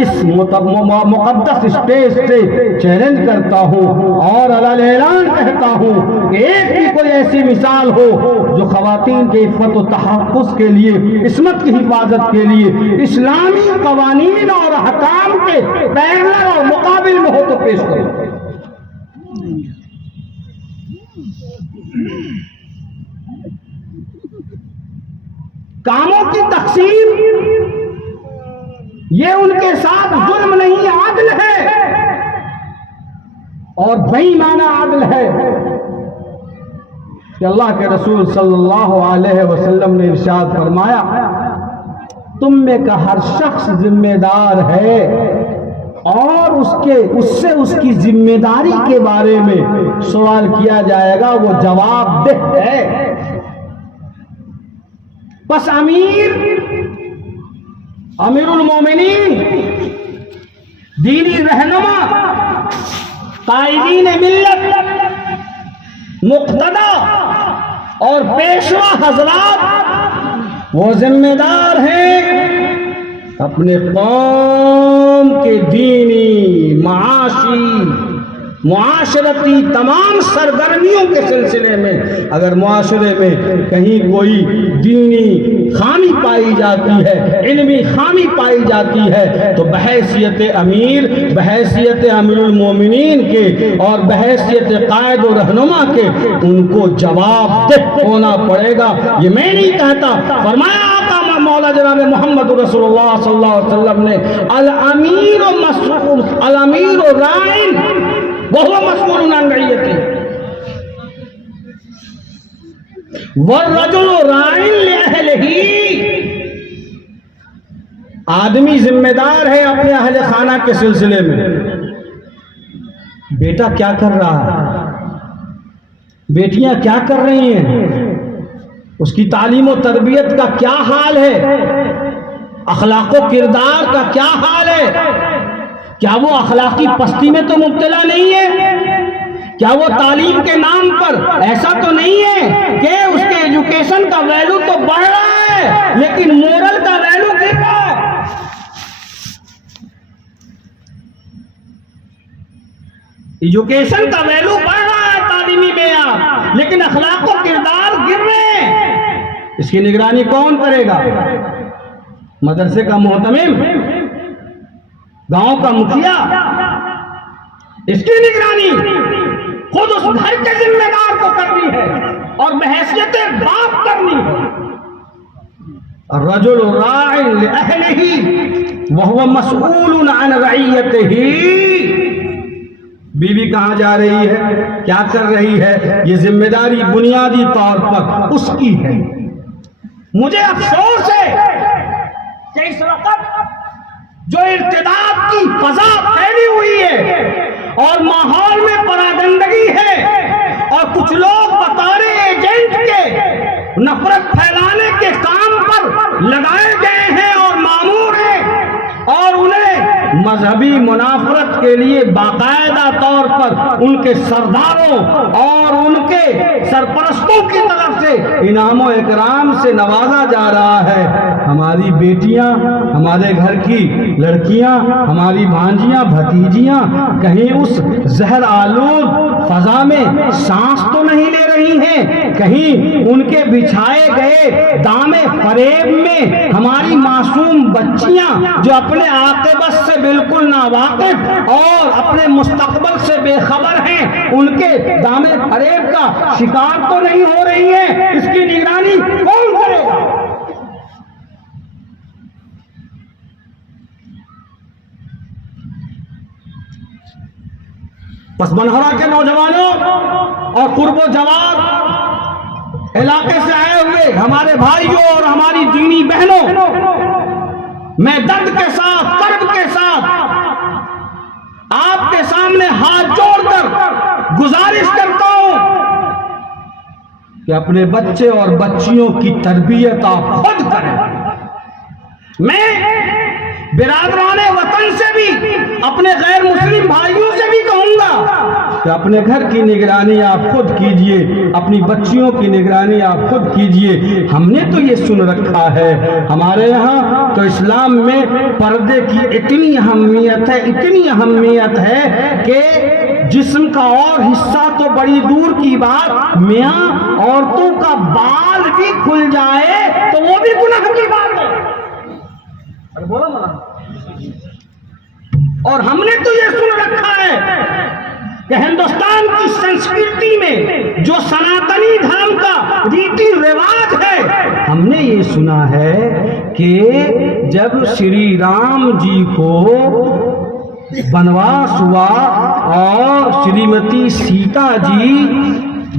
اس مقدس اسٹیج سے چیلنج کرتا ہوں اور اعلان کہتا ہوں کہ ایک بھی کوئی ایسی مثال ہو جو خواتین کے عفت و تحفظ کے لیے، عصمت کی حفاظت کے لیے اسلامی قوانین اور احکام کے پیرلر اور مقابل میں ہو تو پیش کرو۔ کاموں کی تقسیم یہ ان کے ساتھ ظلم نہیں، عادل ہے، اور بے معنی عادل ہے کہ اللہ کے رسول صلی اللہ علیہ وسلم نے ارشاد فرمایا، تم میں کا ہر شخص ذمہ دار ہے اور اس سے اس کی ذمہ داری کے بارے میں سوال کیا جائے گا، وہ جواب دہ ہے۔ پس امیر المومنین، دینی رہنما، قائدین ملت، مقتدا اور پیشوا حضرات وہ ذمہ دار ہیں اپنے قوم کے دینی، معاشی، معاشرتی تمام سرگرمیوں کے سلسلے میں اگر معاشرے میں کہیں کوئی دینی خامی پائی جاتی ہے، علمی خامی پائی جاتی ہے، تو بحیثیت امیر، بحیثیت امیر المومنین کے اور بحیثیت قائد و رہنما کے ان کو جواب دہ ہونا پڑے گا۔ یہ میں نہیں کہتا، فرمایا آقا مولا جناب محمد رسول اللہ صلی اللہ علیہ وسلم نے، الامیر رائن وهو مسؤول عن رعیته والرجل راع لأهله، آدمی ذمہ دار ہے اپنے اہل خانہ کے سلسلے میں۔ بیٹا کیا کر رہا ہے، بیٹیاں کیا کر رہی ہیں، اس کی تعلیم و تربیت کا کیا حال ہے، اخلاق و کردار کا کیا حال ہے، کیا وہ اخلاقی پستی میں تو مبتلا نہیں ہے، کیا وہ تعلیم کے نام پر ایسا تو نہیں ہے کہ اس کے ایجوکیشن کا ویلو تو بڑھ رہا ہے لیکن مورل کا ویلو گر رہا ہے۔ ایجوکیشن کا ویلو بڑھ رہا ہے، تعلیمی معیار، لیکن اخلاق و کردار گر رہے ہیں۔ اس کی نگرانی کون کرے گا؟ مدرسے کا محتمم، گاؤں کا مکھیا، اس کی نگرانی خود اس گھر کے ذمہ دار کو کرنی ہے اور بحیثیت باپ کرنی ہے۔ الرجل راع لأهله وهو مسؤول عن رعیته، بیوی کہاں جا رہی ہے، کیا کر رہی ہے، یہ ذمہ داری بنیادی طور پر اس کی ہے۔ مجھے افسوس ہے کہ اس وقت جو ارتداد کی فضا پھیلی ہوئی ہے اور ماحول میں پراگندگی ہے اور کچھ لوگ بطور ایجنٹ کے نفرت پھیلانے کے کام پر لگائے گئے ہیں اور مامور ہیں، اور انہیں مذہبی منافرت کے لیے باقاعدہ طور پر ان کے سرداروں اور ان کے سرپرستوں کی طرف سے انعام و اکرام سے نوازا جا رہا ہے۔ ہماری بیٹیاں، ہمارے گھر کی لڑکیاں، ہماری بھانجیاں بھتیجیاں کہیں اس زہر آلود فضا میں سانس تو نہیں لے رہی ہیں، کہیں ان کے بچھائے گئے دامے فریب میں ہماری معصوم بچیاں جو اپنے عاقبت سے بالکل ناواقف اور اپنے مستقبل سے بے خبر ہیں، ان کے دامے فریب کا شکار تو نہیں ہو رہی ہیں؟ اس کی نگرانی کون کرے گا؟ پس منہرا کے نوجوانوں اور قرب و جوار علاقے سے آئے ہوئے ہمارے بھائیوں اور ہماری دینی بہنوں، میں درد کے ساتھ، کرب کے ساتھ آپ کے سامنے ہاتھ جوڑ کر گزارش کرتا ہوں کہ اپنے بچے اور بچیوں کی تربیت آپ خود کریں۔ میں برادران وطن سے بھی، اپنے غیر مسلم بھائیوں سے بھی کہوں گا کہ اپنے گھر کی نگرانی آپ خود کیجئے، اپنی بچیوں کی نگرانی آپ خود کیجئے۔ ہم نے تو یہ سن رکھا ہے، ہمارے یہاں تو اسلام میں پردے کی اتنی اہمیت ہے کہ جسم کا اور حصہ تو بڑی دور کی بات، میاں عورتوں کا بال بھی کھل جائے تو وہ بھی گناہ کی بات ہے۔ اور ہم نے تو یہ سن رکھا ہے کہ ہندوستان کی سنسکرتی میں جو سناتنی دھرم کا ریتی رواج ہے، ہم نے یہ سنا ہے کہ جب شری رام جی کو بنواس ہوا اور شریمتی سیتا جی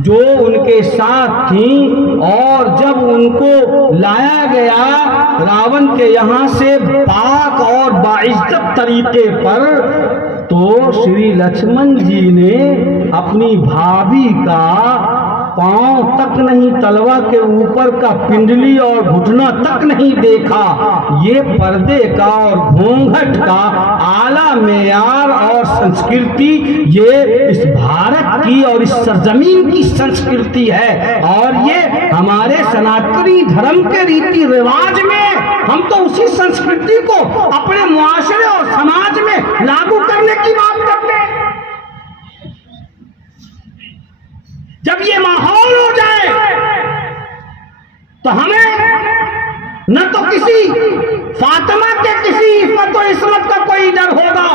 جو ان کے ساتھ تھیں، اور جب ان کو لایا گیا راون کے یہاں سے پاک اور باعزت طریقے پر، تو شری لکشمن جی نے اپنی بھابھی کا پاؤں تک نہیں، تلوا کے اوپر کا پنڈلی اور گھٹنا تک نہیں دیکھا۔ یہ پردے کا اور گھونگھٹ کا اعلیٰ معیار اور سنسکرتی یہ اس بھارت کی اور اس سرزمین کی سنسکرتی ہے، اور یہ ہمارے سناتنی دھرم کے ریتی رواج میں ہم تو اسی سنسکرتی کو اپنے معاشرے اور سماج میں لاگو کرنے کی بات کرتے ہیں۔ جب یہ ماحول ہو جائے تو ہمیں نہ تو کسی فاطمہ کے کسی عفت و عصمت کا کوئی ڈر ہوگا،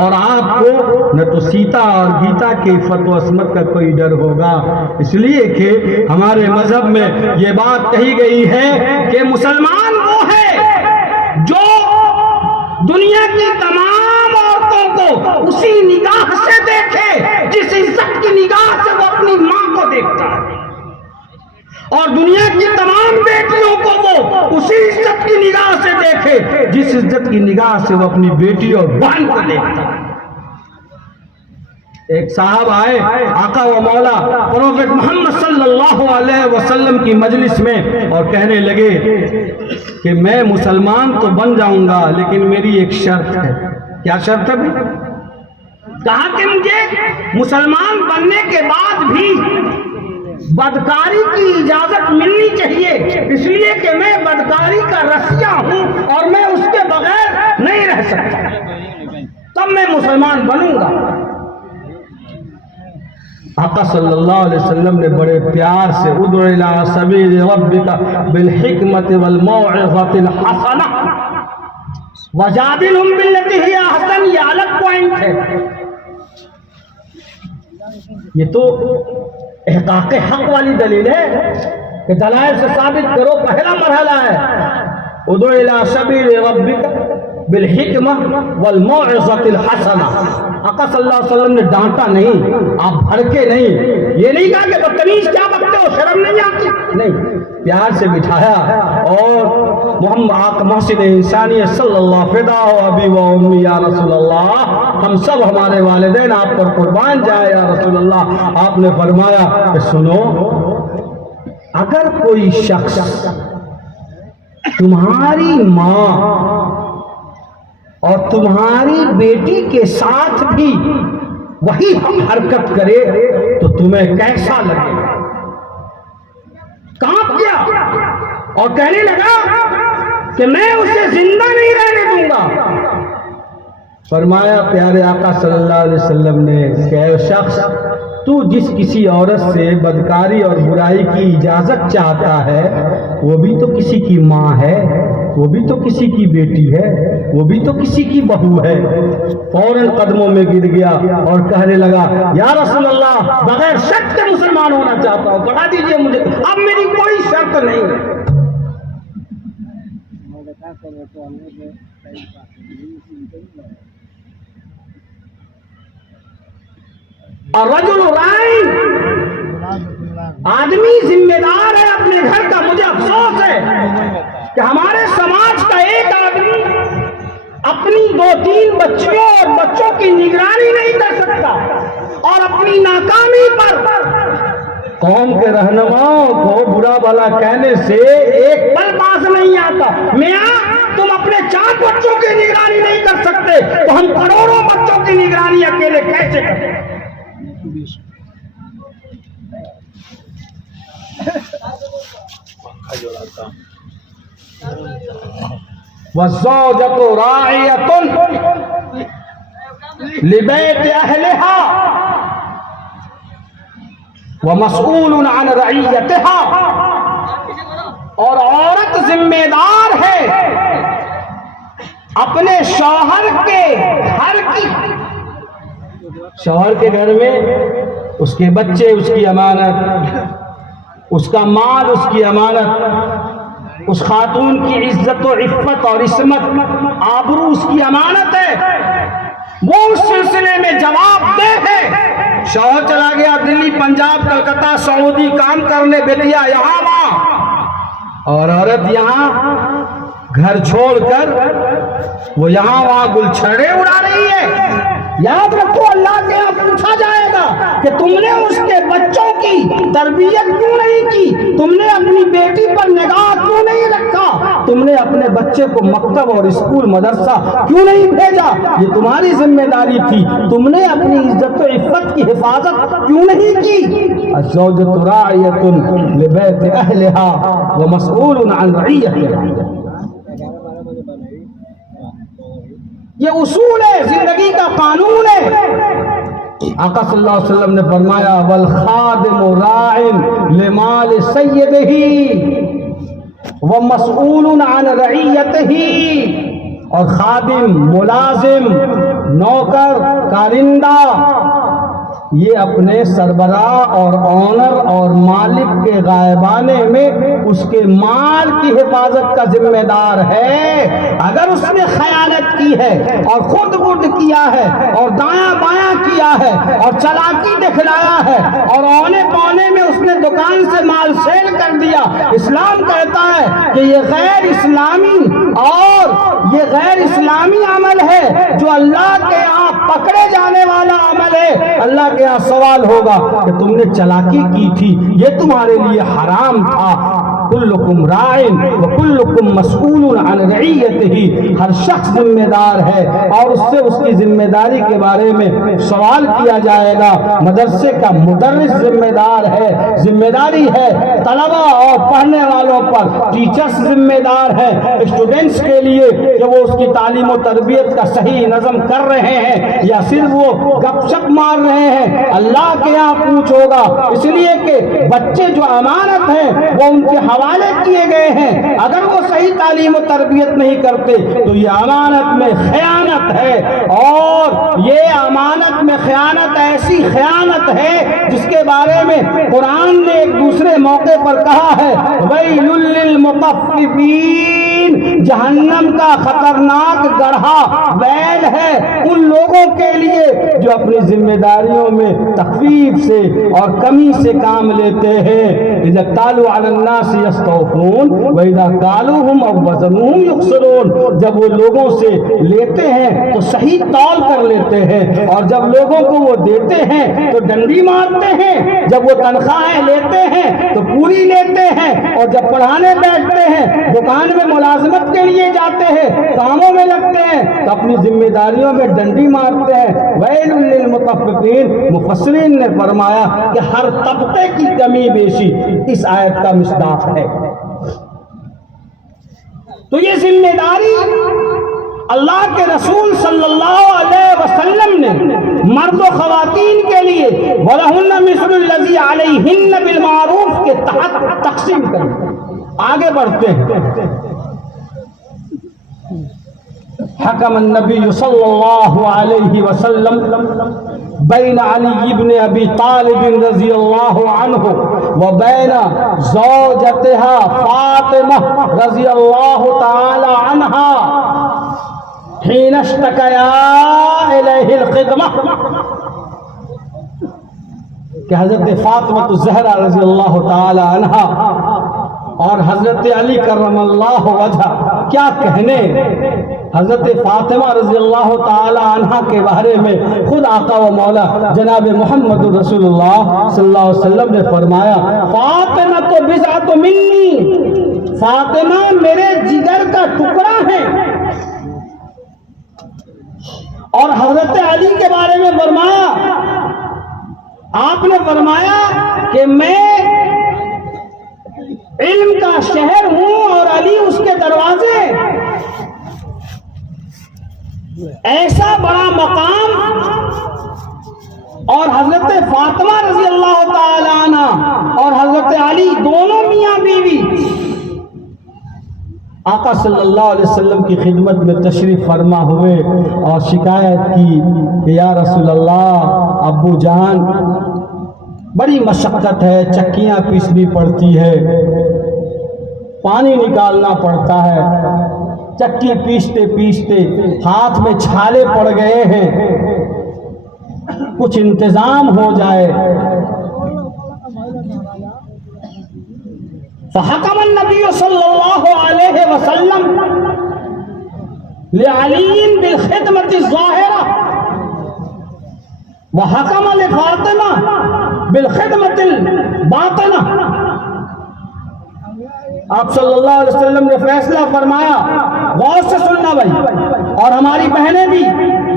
اور آپ کو نہ تو سیتا اور گیتا کے عفت و عصمت کا کوئی ڈر ہوگا، اس لیے کہ ہمارے مذہب میں یہ بات کہی گئی ہے کہ مسلمان وہ ہے جو دنیا کی تمام عورتوں کو اسی نگاہ سے دیکھے جس عزت کی نگاہ سے وہ اپنی ماں کو دیکھتا ہے، اور دنیا کی تمام بیٹیوں کو وہ اسی عزت کی نگاہ سے دیکھے جس عزت کی نگاہ سے وہ اپنی بیٹی اور بہن کو دیکھتا ہے۔ ایک صاحب آئے آقا و مولا پروفیٹ محمد صلی اللہ علیہ وسلم کی مجلس میں اور کہنے لگے کہ میں مسلمان تو بن جاؤں گا لیکن میری ایک شرط ہے۔ کیا شرط ہے؟ کہا کہ مجھے مسلمان بننے کے بعد بھی بدکاری کی اجازت ملنی چاہیے، اس لیے کہ میں بدکاری کا رسیا ہوں اور میں اس کے بغیر نہیں رہ سکتا، تب میں مسلمان بنوں گا۔ آقا صلی اللہ علیہ وسلم نے بڑے پیار سے ادع الی سبیل ربک بالحکمت والموعظۃ الحسنہ وجادلہم باللتی ہی احسن، یہ الگ پوائنٹ ہے۔ یہ تو احقاق حق والی دلیل ہے کہ دلائل سے ثابت کرو، پہلا مرحلہ ہے ادع الی سبیل ربک بالحکمہ والموعظۃ الحسنہ۔ آقا صلی اللہ علیہ وسلم نے ڈانٹا نہیں، آپ بھڑکے نہیں، یہ نہیں کہا کہ بدتمیز کیا بکتے ہو، شرم نہیں آتی، نہیں، پیار سے بٹھایا اور محمد آقا محسن انسانیت صلی اللہ فدا و ابی و امی یا رسول اللہ، ہم سب ہمارے والدین آپ پر قربان جائے یا رسول اللہ۔ آپ نے فرمایا کہ سنو، اگر کوئی شخص تمہاری ماں اور تمہاری بیٹی کے ساتھ بھی وہی حرکت کرے تو تمہیں کیسا لگے؟ کانپ گیا اور کہنے لگا کہ میں اسے زندہ نہیں رہنے دوں گا۔ فرمایا پیارے آقا صلی اللہ علیہ وسلم نے کہ اے شخص، تو جس کسی عورت سے بدکاری اور برائی کی اجازت چاہتا ہے وہ بھی تو کسی کی ماں ہے، وہ بھی تو کسی کی بیٹی ہے، وہ بھی تو کسی کی بہو ہے۔ فوراً قدموں میں گر گیا اور کہنے لگا یا رسول اللہ، بغیر شرط کے مسلمان ہونا چاہتا ہوں، بتا دیجئے مجھے، اب میری کوئی شرط نہیں ہے۔ الرجل راعٍ، آدمی ذمہ دار ہے اپنے گھر کا۔ مجھے افسوس ہے کہ ہمارے سماج کا ایک آدمی اپنی 2-3 بچیوں اور بچوں کی نگرانی نہیں کر سکتا، اور اپنی ناکامی پر قوم کے رہنماؤں کو برا بھلا کہنے سے ایک پل پاس نہیں آتا۔ میاں تم اپنے 4 بچوں کی نگرانی نہیں کر سکتے تو ہم کروڑوں بچوں کی نگرانی اکیلے کیسے کریں؟ وَالزَّوْجَةُ رَاعِيَةٌ لِبَيْتِ أَهْلِهَا وَمَسْئُولٌ عَنْ رَعِيَّتِهَا، اور عورت ذمہ دار ہے اپنے شوہر کے گھر کی۔ شوہر کے گھر میں اس کے بچے اس کی امانت، اس کا مال اس کی امانت، اس خاتون کی عزت و عفت اور عصمت آبرو اس کی امانت ہے، وہ اس سلسلے میں جواب دہ ہے۔ شوہر چلا گیا دلی، پنجاب، کلکتہ، سعودی کام کرنے، بیٹیا یہاں وہاں، اور عورت یہاں گھر چھوڑ کر وہ یہاں وہاں گلچھڑے اڑا رہی ہے۔ یاد رکھو اللہ کے یہاں پوچھا جائے گا کہ تم نے اس کے بچوں کی تربیت کیوں نہیں کی، تم نے اپنی بیٹی پر نگاہ کیوں نہیں رکھا، تم نے اپنے بچے کو مکتب اور اسکول مدرسہ کیوں نہیں بھیجا، یہ تمہاری ذمہ داری تھی، تم نے اپنی عزت و عفت کی حفاظت کیوں نہیں کی۔ الزوجۃ راعیۃ لبیت اہلہا ومسئول عن رعیتہا، یہ اصول ہے، زندگی کا قانون ہے۔ آقا صلی اللہ علیہ وسلم نے فرمایا والخادم راع لمال سیدہ ومسئول عن رعیتہ، اور خادم، ملازم، نوکر، کارندہ یہ اپنے سربراہ اور آنر اور مالک کے غائبانے میں اس کے مال کی حفاظت کا ذمہ دار ہے۔ اگر اس نے خیانت کی ہے اور خود غرض کیا ہے اور دایاں بایاں کیا ہے اور چلاکی دکھلایا ہے اور اونے پونے میں اس نے دکان سے مال سیل کر دیا، اسلام کہتا ہے کہ یہ غیر اسلامی اور یہ غیر اسلامی عمل ہے جو اللہ کے یہاں پکڑے جانے والا عمل ہے۔ اللہ کے یہاں سوال ہوگا کہ تم نے چلاکی کی تھی، یہ تمہارے لیے حرام تھا۔ کلکم راع وکلکم مسئول عن رعیتہ، ہر شخص ذمہ دار ہے اور اس سے اس کی ذمہ داری کے بارے میں سوال کیا جائے گا۔ مدرسے کا مدرس ذمہ دار ہے، ذمہ داری ہے طلبہ اور پڑھنے والوں پر، ٹیچرز ذمہ دار ہیں اسٹوڈنٹس کے لیے کہ وہ اس کی تعلیم و تربیت کا صحیح نظم کر رہے ہیں یا صرف وہ گپ شپ مار رہے ہیں۔ اللہ کے یہاں پوچھ ہوگا، اس لیے کہ بچے جو امانت ہیں وہ ان کے حوالے کیے گئے ہیں، اگر وہ صحیح تعلیم و تربیت نہیں کرتے تو یہ امانت میں خیانت ہے، اور یہ امانت میں خیانت ایسی خیانت ہے جس کے بارے میں قرآن نے ایک دوسرے موقع پر کہا ہے ویل للمطففین، جہنم کا خطرناک گڑھا ویل ہے ان لوگوں کے لیے جو اپنی ذمہ داریوں میں تخفیف سے اور کمی سے کام لیتے ہیں۔ اذا قالوا علی الناس یستوفون واذا قالوهم او وزنوهم یخسرون، جب وہ لوگوں سے لیتے ہیں تو صحیح تول کر لیتے ہیں، اور جب لوگوں کو وہ دیتے ہیں تو ڈنڈی مارتے ہیں، جب وہ تنخواہیں لیتے ہیں تو پوری لیتے ہیں، اور جب پڑھانے بیٹھتے ہیں، دکان میں ملازمت کے لیے جاتے ہیں، کاموں میں لگتے ہیں تو اپنی ذمہ داریوں میں ڈنڈی مارتے ہیں۔ ویل للمطففین، مفسرین نے فرمایا کہ ہر طبقے کی کمی بیشی اس آیت کا مصداق ہے۔ تو یہ ذمہ داری اللہ کے رسول صلی اللہ علیہ وسلم نے مرد و خواتین کے لیے وَلَهُنَّ مِثْلُ الَّذِي عَلَيْهِنَّ بِالْمَعْرُوفِ کے تحت تقسیم کریں. آگے بڑھتے ہیں. حکم النبی صلی اللہ علیہ وسلم بین علی بن ابی طالب رضی اللہ عنہ وبین زوجتها فاطمہ رضی اللہ تعالی عنہا حین اشتکیا الیہ الخدمہ کہ حضرت فاطمہ الزہرا رضی اللہ تعالی عنہا اور حضرت علی کرم اللہ وجہ کیا کہنے حضرت فاطمہ رضی اللہ تعالی عنہ کے بارے میں خود آقا و مولا جناب محمد رسول اللہ صلی اللہ علیہ وسلم نے فرمایا فاطمہ تو بضعۃ منی، فاطمہ میرے جگر کا ٹکڑا ہے. اور حضرت علی کے بارے میں فرمایا، آپ نے فرمایا کہ میں علم کا شہر ہوں اور علی اس کے دروازے. ایسا بڑا مقام اور حضرت فاطمہ رضی اللہ تعالی عنہ اور حضرت علی دونوں میاں بیوی آقا صلی اللہ علیہ وسلم کی خدمت میں تشریف فرما ہوئے اور شکایت کی کہ یا رسول اللہ ابو جان بڑی مشقت ہے، چکیاں پیسنی پڑتی ہے، پانی نکالنا پڑتا ہے، چکی پیستے پیستے ہاتھ میں چھالے پڑ گئے ہیں، کچھ انتظام ہو جائے. فحکم النبی صلی اللہ علیہ وسلم لعلی بالخدمت الظاہرہ وحکم لفاطمہ بالخدمت الباطنہ. آپ صلی اللہ علیہ وسلم نے فیصلہ فرمایا، غور سے سننا بھائی اور ہماری بہنیں بھی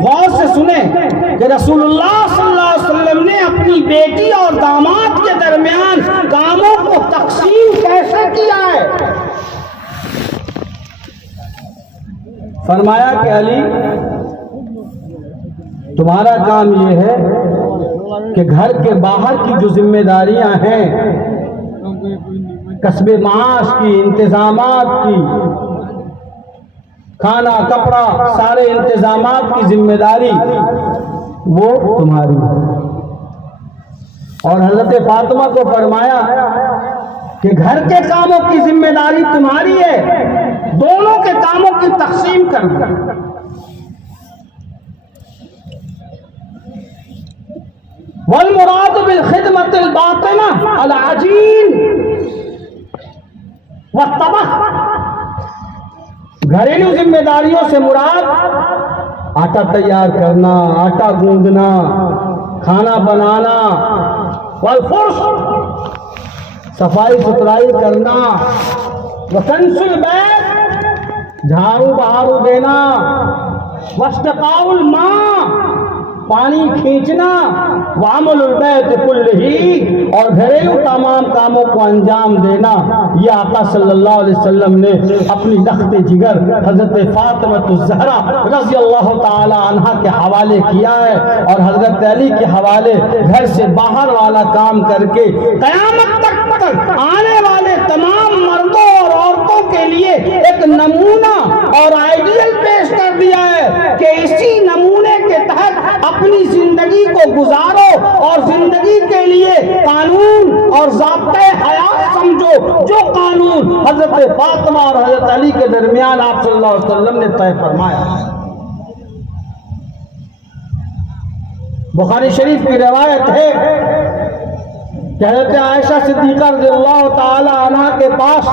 غور سے سنیں کہ رسول اللہ صلی اللہ علیہ وسلم نے اپنی بیٹی اور داماد کے درمیان کاموں کو تقسیم کیسے کیا ہے. فرمایا کہ علی تمہارا کام یہ ہے کہ گھر کے باہر کی جو ذمہ داریاں ہیں، کسب معاش کی، انتظامات کی، کھانا کپڑا سارے انتظامات کی ذمہ داری وہ تمہاری ہے. اور حضرت فاطمہ کو فرمایا کہ گھر کے کاموں کی ذمہ داری تمہاری ہے، دونوں کے کاموں کی تقسیم کرنا. والمراد بالخدمت الباطنہ العجین والطبخ. گھریلو ذمہ داریوں سے مراد آٹا تیار کرنا، آٹا گوندنا، کھانا بنانا، والفرش صفائی ستھرائی کرنا، وکنس البیت جھاڑو بہارو دینا، واستقاء الماء پانی کھینچنا، وعمل البیت کلہ اور گھریلو تمام کاموں کو انجام دینا. یہ آقا صلی اللہ علیہ وسلم نے اپنی لخت جگر حضرت فاطمہ الزہرا رضی اللہ تعالی عنہا کے حوالے کیا ہے اور حضرت علی کے حوالے گھر سے باہر والا کام کر کے قیامت تک آنے والے تمام مردوں اور عورتوں کے لیے ایک نمونہ اور آئیڈیل پیش کر دیا ہے کہ اسی نمونے کے تحت اپنی زندگی کو گزارو اور زندگی کے لیے قانون اور ضابطۂ حیات سمجھو جو قانون حضرت فاطمہ اور حضرت علی کے درمیان آپ صلی اللہ علیہ وسلم نے طے فرمایا. بخاری شریف کی روایت ہے کہ حضرت عائشہ صدیقہ رضی اللہ تعالی عنہ کے پاس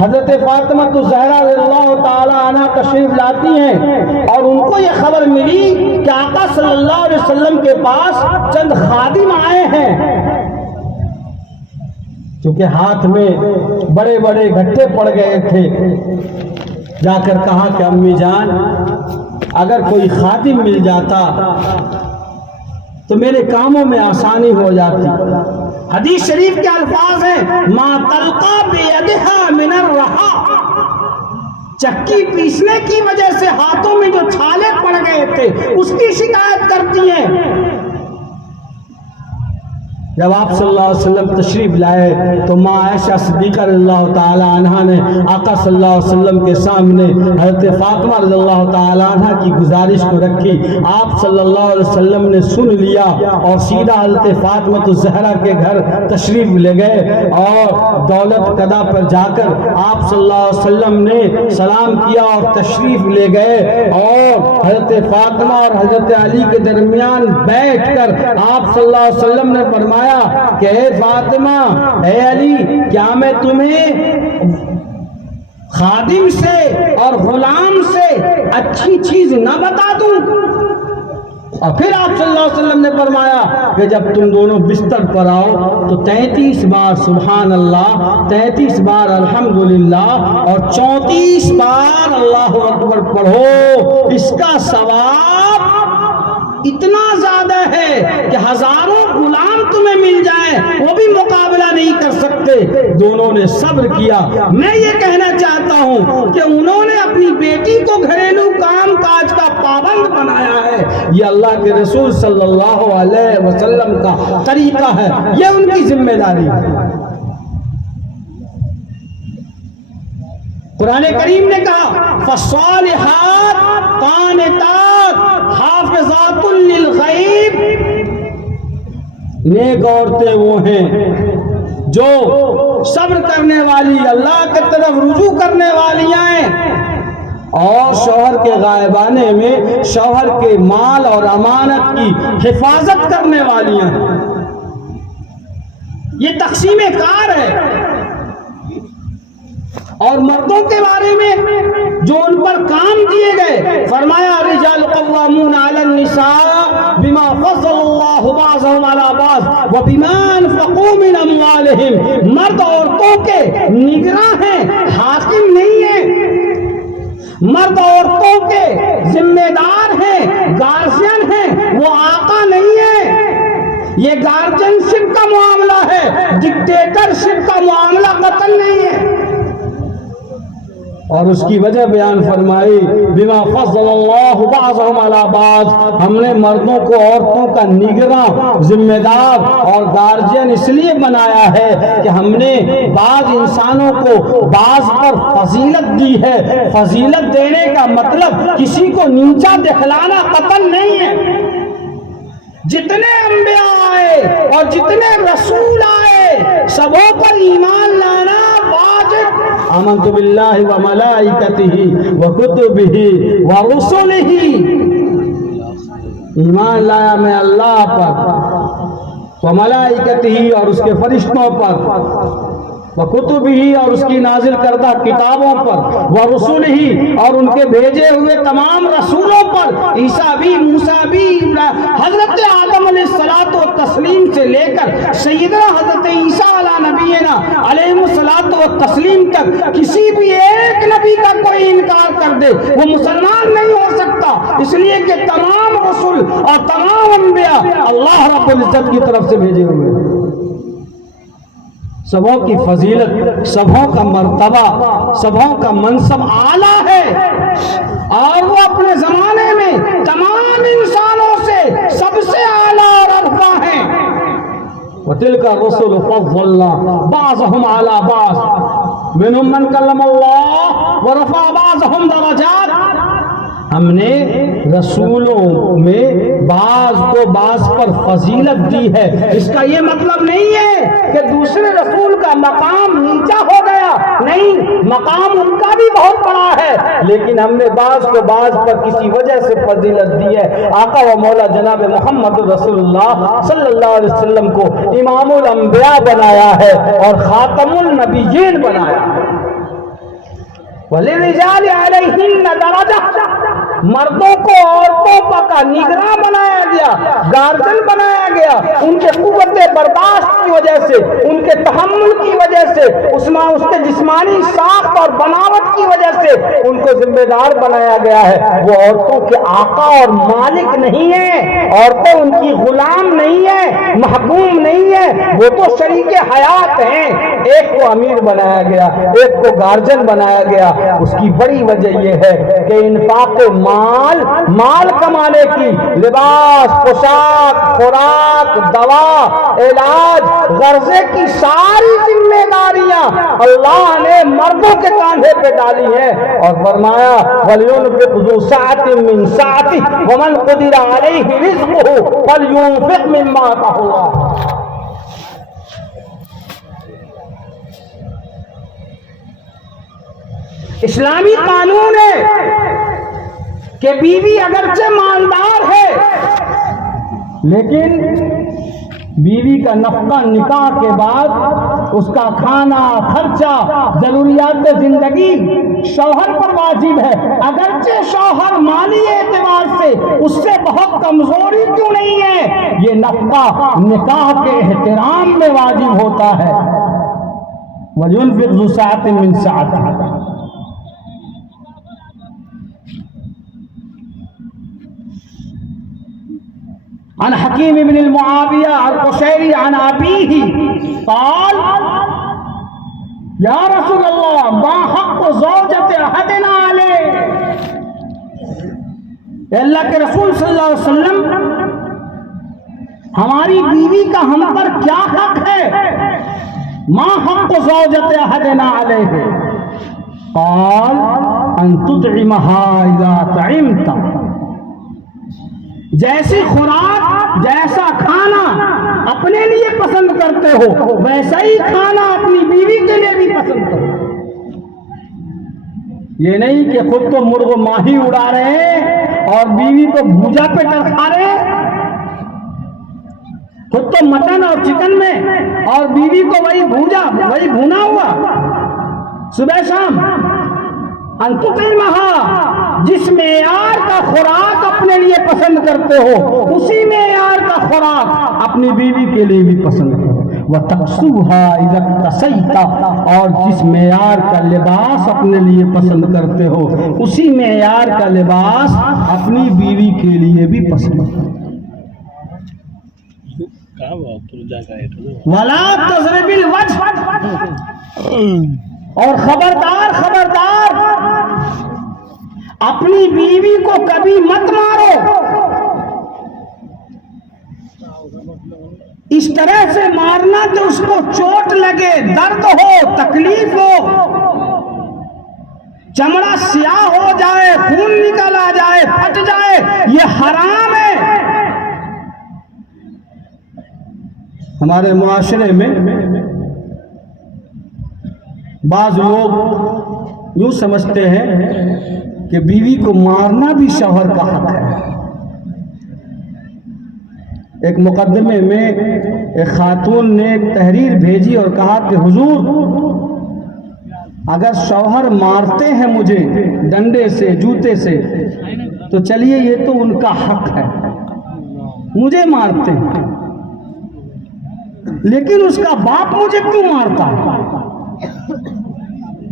حضرت فاطمہ الزہرا رضی اللہ تعالی عنہ تشریف لاتی ہیں اور ان کو یہ خبر ملی کہ آقا صلی اللہ علیہ وسلم کے پاس چند خادم آئے ہیں. چونکہ ہاتھ میں بڑے بڑے گھٹے پڑ گئے تھے، جا کر کہا کہ امی جان اگر کوئی خادم مل جاتا تو میرے کاموں میں آسانی ہو جاتی. حدیث شریف کے الفاظ ہیں ما تلقى بيدها من الرحا چکی پیسنے کی وجہ سے ہاتھوں میں جو چھالے پڑ گئے تھے اس کی شکایت کرتی ہیں۔ جب آپ صلی اللہ علیہ وسلم تشریف لائے تو ماں عائشہ صدیقہ رضی اللہ تعالی عنہ نے آقا صلی اللہ علیہ وسلم کے سامنے حضرت فاطمہ رضی اللہ تعالی عنہ کی گزارش کو رکھی۔ آپ صلی اللہ علیہ وسلم نے سن لیا اور سیدھا حضرت فاطمہ الزہرا کے گھر تشریف لے گئے اور دولت قدا پر جا کر آپ صلی اللہ علیہ وسلم نے سلام کیا اور تشریف لے گئے اور حضرت فاطمہ اور حضرت علی کے درمیان بیٹھ کر آپ صلی اللہ علیہ وسلم نے فرمایا کہ اے فاطمہ، اے علی، کیا میں تمہیں خادم سے اور غلام سے اچھی چیز نہ بتا دوں؟ اور پھر آپ صلی اللہ علیہ وسلم نے فرمایا کہ جب تم دونوں بستر پر آؤ تو 33 بار سبحان اللہ، 33 بار الحمدللہ اور 34 بار اللہ اکبر پڑھو۔ اس کا ثواب اتنا زیادہ ہے کہ ہزاروں غلام تمہیں مل جائیں وہ بھی مقابلہ نہیں کر سکتے۔ دونوں نے صبر کیا۔ میں یہ کہنا چاہتا ہوں کہ انہوں نے اپنی بیٹی کو گھریلو کام کاج کا پابند بنایا ہے۔ یہ اللہ کے رسول صلی اللہ علیہ وسلم کا طریقہ ہے، یہ ان کی ذمہ داری ہے۔ قرآن کریم نے کہا فالصالحات قانتات حافظات للغیب، نیک عورتیں وہ ہیں جو صبر کرنے والی، اللہ کی طرف رجوع کرنے والی ہیں اور شوہر کے غائبانے میں شوہر کے مال اور امانت کی حفاظت کرنے والی ہیں۔ یہ تقسیم کار ہے۔ اور مردوں کے بارے میں جو ان پر کام دیے گئے، فرمایا رجال قوامون علی النساء بما فضل اللہ بعضهم علی بعض وبما انفقوا من اموالهم۔ مرد عورتوں کے نگراں ہیں، حاکم نہیں ہیں۔ مرد عورتوں کے ذمہ دار ہیں، گارجین ہیں، وہ آقا نہیں ہے۔ یہ گارجین شپ کا معاملہ ہے، ڈکٹیٹر شپ کا معاملہ قطعاً نہیں ہے۔ اور اس کی وجہ بیان فرمائی بما فضل اللہ بعضهم علی بعض، ہم نے مردوں کو عورتوں کا نگراں، ذمہ دار اور گارجین اس لیے بنایا ہے کہ ہم نے بعض انسانوں کو بعض پر فضیلت دی ہے۔ فضیلت دینے کا مطلب کسی کو نیچا دکھلانا قطعاً نہیں ہے۔ جتنے انبیاء آئے اور جتنے رسول آئے سبوں پر ایمان لانا واجب۔ آمنت باللہ وملائکتہ وکتبہ ورسلہ، ایمان لایا میں اللہ پر، وملائکتہ اور اس کے فرشتوں پر، وکتبہ اور اس کی نازل کردہ کتابوں پر، ورسلہ اور ان کے بھیجے ہوئے تمام رسولوں پر، عیسیٰ بھی، موسیٰ بھی، حضرت آدم علیہ الصلوۃ والتسلیم سے لے کر سیدنا حضرت عیسیٰ علیہ نبینا علیہ الصلوۃ والتسلیم تک کسی بھی ایک نبی کا کوئی انکار کر دے وہ مسلمان نہیں ہو سکتا، اس لیے کہ تمام رسول اور تمام انبیاء اللہ رب العزت کی طرف سے بھیجے ہوئے ہیں۔ سبوں کی فضیلت، سبوں کا مرتبہ، سبوں کا منصب اعلیٰ ہے اور وہ اپنے زمانے میں تمام انسانوں سے سب سے اعلیٰ اور ارفع ہیں۔ وَتِلْكَ الرُّسُلُ فَضَّلْنَا بَعْضَهُمْ عَلَى بَعْضٍ مِنْهُمْ مَنْ كَلَّمَ اللَّهُ وَرَفَعَ بَعْضَهُمْ دَرَجَاتٍ، ہم نے رسولوں میں بعض کو بعض پر فضیلت دی ہے۔ اس کا یہ مطلب نہیں ہے کہ دوسرے رسول کا مقام نیچا ہو گیا، نہیں، مقام ان کا بھی بہت بڑا ہے، لیکن ہم نے بعض کو بعض پر کسی وجہ سے فضیلت دی ہے۔ آقا و مولا جناب محمد رسول اللہ صلی اللہ علیہ وسلم کو امام الانبیاء بنایا ہے اور خاتم النبیین بنایا ہے۔ وَلِلرِّجَالِ عَلَيْهِنَّ دَرَجَةٌ، مردوں کو عورتوں کا نگراں بنایا گیا، گارجن بنایا گیا، ان کے قوت برداشت کی وجہ سے، ان کے تحمل کی وجہ سے، اس کے جسمانی ساخت اور بناوٹ کی وجہ سے ان کو ذمہ دار بنایا گیا ہے۔ وہ عورتوں کے آقا اور مالک نہیں ہیں، عورتیں ان کی غلام نہیں ہیں، محکوم نہیں ہیں، وہ تو شریک حیات ہیں۔ ایک کو امیر بنایا گیا، ایک کو گارجن بنایا گیا۔ اس کی بڑی وجہ یہ ہے کہ انفاق مال کمانے کی، لباس، پوشاک، خوراک، دوا، علاج، غرضے کی ساری ذمہ داریاں اللہ نے مردوں کے کاندھے پہ ڈالی ہیں، اور فرمایا وَلْيُنْفِقْ ذُو سَعَةٍ مِّن سَعَتِهِ وَمَنْ قُدِرَ عَلَيْهِ رِزْقُهُ فَلْيُنْفِقْ مِمَّا آتَاهُ اللَّهُ۔ اسلامی قانون ہے کہ بیوی اگرچہ مالدار ہے لیکن بیوی کا نفقہ نکاح کے بعد اس کا کھانا، خرچہ، ضروریات زندگی شوہر پر واجب ہے، اگرچہ شوہر مالی اعتبار سے اس سے بہت کمزوری کیوں نہیں ہے، یہ نفقہ نکاح کے احترام میں واجب ہوتا ہے۔ وَلْيُنْفِقْ ذُو سَعَةٍ مِّن سَعَتِهِ۔ عن حکیم بن المعاویہ القشیری عن ابیہ قال یا رسول اللہ ما حق زوجۃ احدنا علیہ، اے اللہ کے رسول صلی اللہ علیہ وسلم ہماری بیوی کا ہم پر کیا حق ہے؟ ما حق زوجۃ احدنا علیہ؟ قال ان تطعمها اذا طعمت، جیسی خوراک، جیسا کھانا اپنے لیے پسند کرتے ہو ویسا ہی کھانا اپنی بیوی کے لیے بھی پسند کرو۔ یہ نہیں کہ خود تو مرغ ماہی اڑا رہے ہیں اور بیوی کو بھوجا پہ ٹرکھا رہے ہیں، خود تو مٹن اور چکن میں اور بیوی کو وہی بھوجا، وہی بھونا ہوا صبح شام۔ انتقلمہا، جس معیار کا خوراک اپنے لیے پسند کرتے ہو اسی معیار کا خوراک اپنی بیوی کے لیے بھی پسند کرو۔ وَتَقْسُوهَا إِذَا اكْتَسَيْتَ، اور جس معیار کا لباس اپنے لیے پسند کرتے ہو اسی معیار کا لباس اپنی بیوی کے لیے بھی پسند کرو۔ وَلَا تَضْرِبِ الْوَجْهَ، اور خبردار اپنی بیوی کو کبھی مت مارو، اس طرح سے مارنا کہ اس کو چوٹ لگے، درد ہو، تکلیف ہو، چمڑا سیاہ ہو جائے، خون نکل آ جائے، پھٹ جائے، یہ حرام ہے۔ ہمارے معاشرے میں بعض لوگ یوں سمجھتے ہیں کہ بیوی کو مارنا بھی شوہر کا حق ہے۔ ایک مقدمے میں ایک خاتون نے ایک تحریر بھیجی اور کہا کہ حضور اگر شوہر مارتے ہیں مجھے ڈنڈے سے، جوتے سے، تو چلیے یہ تو ان کا حق ہے، مجھے مارتے ہیں، لیکن اس کا باپ مجھے کیوں مارتا ہے؟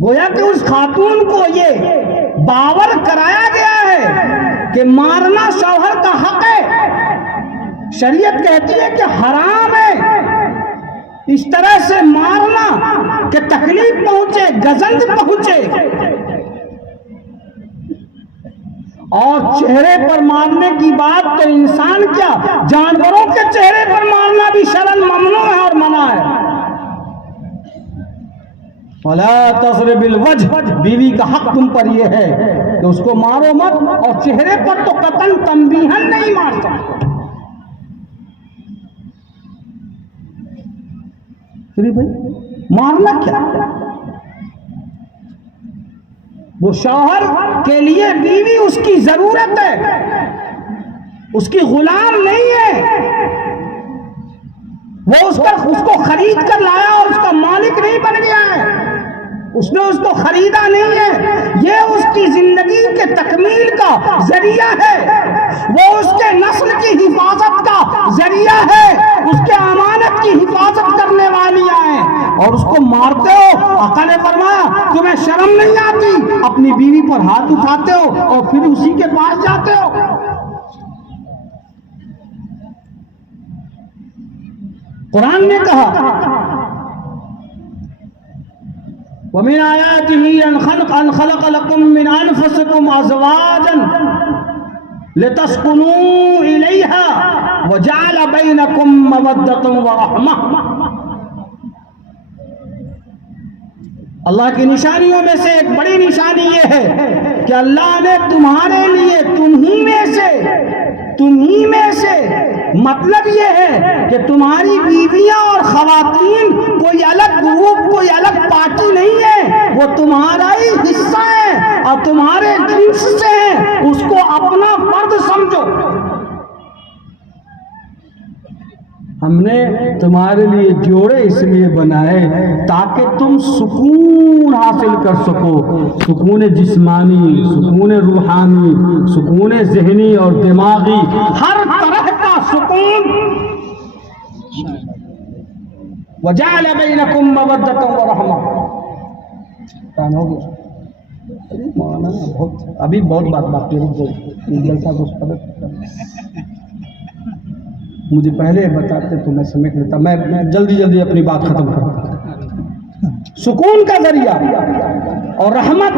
گویا کہ اس خاتون کو یہ باور کرایا گیا ہے کہ مارنا شوہر کا حق ہے۔ شریعت کہتی ہے کہ حرام ہے اس طرح سے مارنا کہ تکلیف پہنچے، گزند پہنچے۔ اور چہرے پر مارنے کی بات تو انسان کیا، جانوروں کے چہرے پر مارنا بھی شرعاً ممنوع ہے اور منع ہے۔ وَلَا تَضْرِبِ الْوَجْهَ، بیوی کا حق تم پر یہ ہے کہ اس کو مارو مت، اور چہرے پر تو قطعاً تنبیہاً نہیں مار سکتے۔ بھائی مارنا کیا؟ وہ شوہر کے لیے بیوی اس کی ضرورت ہے، اس کی غلام نہیں ہے، وہ اس کو خرید کر لایا اور اس کا مالک نہیں بن گیا ہے، اس نے اس کو خریدا نہیں ہے، یہ اس کی زندگی کے تکمیل کا کا ذریعہ ہے، وہ اس کے نسل کی حفاظت کا ذریعہ ہے، اس کے امانت کی حفاظت کرنے والی ہیں، اور اس کو مارتے ہو۔ آقا نے فرمایا تمہیں شرم نہیں آتی؟ اپنی بیوی پر ہاتھ اٹھاتے ہو اور پھر اسی کے پاس جاتے ہو۔ قرآن نے کہا وَمِنْ آيَاتِهِ أَنْ خَلَقَ لَكُم مِّنْ أَنفُسِكُمْ أَزْوَاجًا لِتَسْكُنُوا إِلَيْهَا وَجَعَلَ بَيْنَكُم مَّوَدَّةً وَرَحْمَةً۔ اللہ کی نشانیوں میں سے ایک بڑی نشانی یہ ہے کہ اللہ نے تمہارے لیے تمہی میں سے مطلب یہ ہے کہ تمہاری بیویاں اور خواتین کوئی الگ گروپ، کوئی الگ پارٹی نہیں ہے، وہ تمہارا ہی حصہ ہے اور تمہارے جنس سے ہیں، اس کو اپنا فرد سمجھو۔ ہم نے تمہارے لیے جوڑے اس لیے بنائے تاکہ تم سکون حاصل کر سکو، سکون جسمانی، سکون روحانی، سکون ذہنی اور دماغی، ہر طرح کا سکون۔ وَجَعَلَ بَيْنَكُم مَّوَدَّةً وَرَحْمَةً۔ ابھی بہت بات باقی ہے، مجھے پہلے بتاتے تو میں سمجھ لیتا، میں جلدی اپنی بات ختم کرتا۔ سکون کا ذریعہ اور رحمت،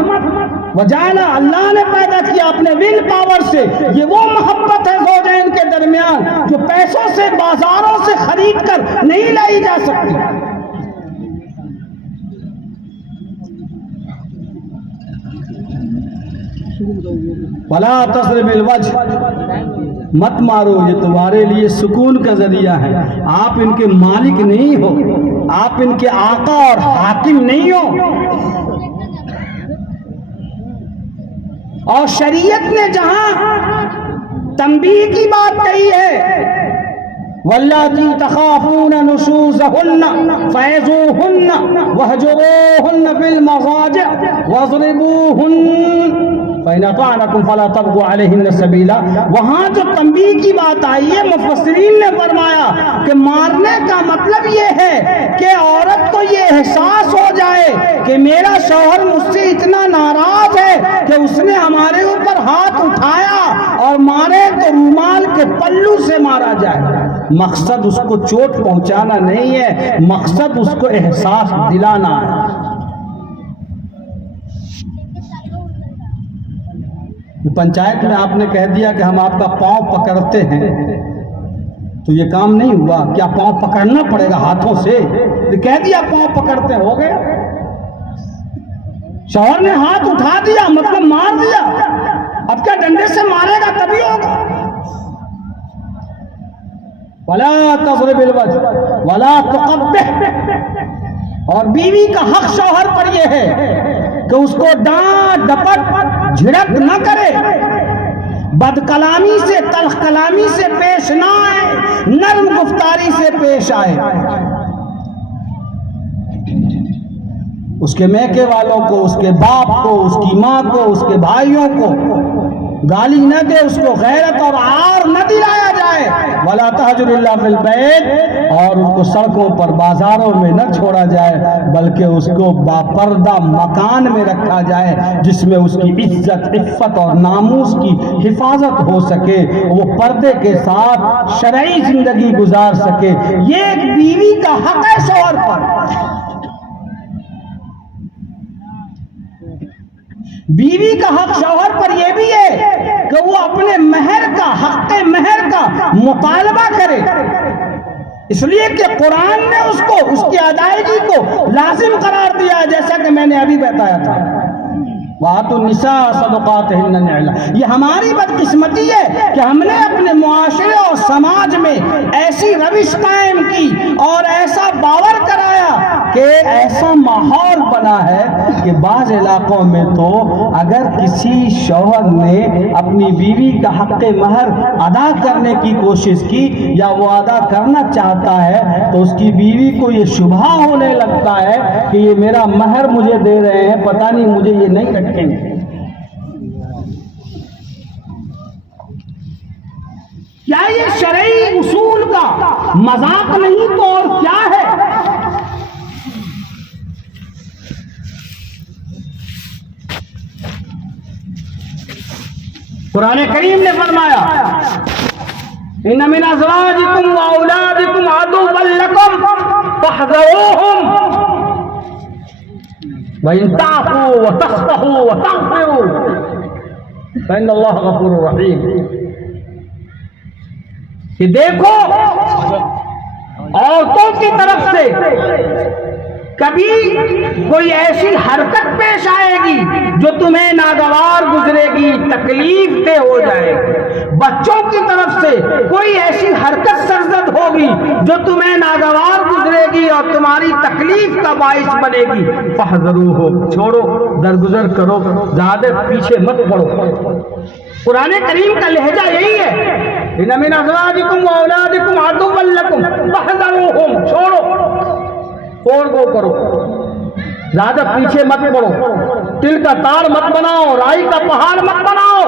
وجعلہ اللہ نے پیدا کیا اپنے ول پاور سے۔ یہ وہ محبت ہے زوجین کے درمیان جو پیسوں سے، بازاروں سے خرید کر نہیں لائی جا سکتی۔ وَلَا تَضْرِبِ الْوَجْهَ، مت مارو، یہ تمہارے لیے سکون کا ذریعہ ہے۔ آپ ان کے مالک نہیں ہو، آپ ان کے آقا اور حاکم نہیں ہو۔ اور شریعت نے جہاں تنبیہ کی بات کہی ہے واللاتی تخافون نشوزهن فعظوهن واهجروهن في المضاجع واضربوهن فإن أطعنكم فلا تبغوا عليهن سبيلا۔ وہاں جو تنبیہ کی بات آئی ہے، مفسرین نے فرمایا کہ مارنے کا مطلب یہ ہے کہ عورت کو یہ احساس ہو جائے کہ میرا شوہر مجھ سے اتنا ناراض ہے کہ اس نے ہمارے اوپر ہاتھ اٹھایا اور مارے تو رومال کے پلو سے مارا جائے۔ مقصد اس کو چوٹ پہنچانا نہیں ہے، مقصد اس کو احساس دلانا ہے۔ پنچایت میں آپ نے کہہ دیا کہ ہم آپ کا پاؤں پکڑتے ہیں، تو یہ کام نہیں ہوا، کیا پاؤں پکڑنا پڑے گا ہاتھوں سے؟ کہہ دیا پاؤں پکڑتے ہو گئے، شوہر نے ہاتھ اٹھا دیا مطلب مار دیا، اب کیا ڈنڈے سے مارے گا تبھی ہوگا۔ وَلَا تَضْرِبِ الْوَجْهَ وَلَا تُقَبِّحْ، اور بیوی کا حق شوہر پر یہ ہے کہ اس کو ڈانٹ ڈپٹ جھڑک نہ کرے، بد کلامی سے، تلخ کلامی سے پیش نہ آئے، نرم گفتاری سے پیش آئے۔ اس کے میکے والوں کو، اس کے باپ کو، اس کی ماں کو، اس کے بھائیوں کو گالی نہ دے، اس کو غیرت اور عار نہ دلایا جائے۔ وَلَا تَهْجُرِ إِلَّا فِي الْبَيْتِ، اور اس کو سڑکوں پر، بازاروں میں نہ چھوڑا جائے، بلکہ اس کو باپردہ مکان میں رکھا جائے جس میں اس کی عزت، عفت اور ناموس کی حفاظت ہو سکے، وہ پردے کے ساتھ شرعی زندگی گزار سکے۔ یہ ایک بیوی کا حق ہے شوہر پر۔ بیوی کا حق شوہر پر یہ بھی ہے کہ وہ اپنے مہر کا، حق مہر کا مطالبہ کرے، اس لیے کہ قرآن نے اس کو، اس کی ادائیگی کو لازم قرار دیا، جیسا کہ میں نے ابھی بتایا تھا۔ وَآتُوا النِّسَاءَ صَدُقَاتِهِنَّ نِحْلَةً۔ یہ ہماری بدقسمتی ہے کہ ہم نے اپنے معاشرے اور سماج میں ایسی روش قائم کی اور ایسا باور کرایا کہ ایسا ماحول بنا ہے کہ بعض علاقوں میں تو اگر کسی شوہر نے اپنی بیوی کا حق مہر ادا کرنے کی کوشش کی یا وہ ادا کرنا چاہتا ہے تو اس کی بیوی کو یہ شبہ ہونے لگتا ہے کہ یہ میرا مہر مجھے دے رہے ہیں، پتہ نہیں مجھے یہ نہیں رکھیں گے۔ کیا یہ شرعی اصول کا مذاق نہیں تو اور کیا ہے؟ قرآن کریم نے فرمایا ان من ازواجکم و اولادکم عدوا لکم فاحذروہم وَإِن تَعْفُوا وَتَصْفَحُوا وَتَغْفِرُوا فَإِنَّ اللَّهَ غَفُورٌ رَحِيمٌ. کہ دیکھو عورتوں کی طرف سے کبھی کوئی ایسی حرکت پیش آئے گی جو تمہیں ناگوار گزرے گی، تکلیف دہ ہو جائے گی. بچوں کی طرف سے کوئی ایسی حرکت سرزد ہوگی جو تمہیں ناگوار گزرے گی اور تمہاری تکلیف کا باعث بنے گی. فاحذروہ، چھوڑو، درگزر کرو، زیادہ پیچھے مت پڑو. قرآن کریم کا لہجہ یہی ہے ان من ازواجکم و اولادکم عدوا لکم فاحذروہم، چھوڑو، فور گو کرو، زیادہ پیچھے مت پڑو، تل کا تار مت بناؤ، رائی کا پہاڑ مت بناؤ،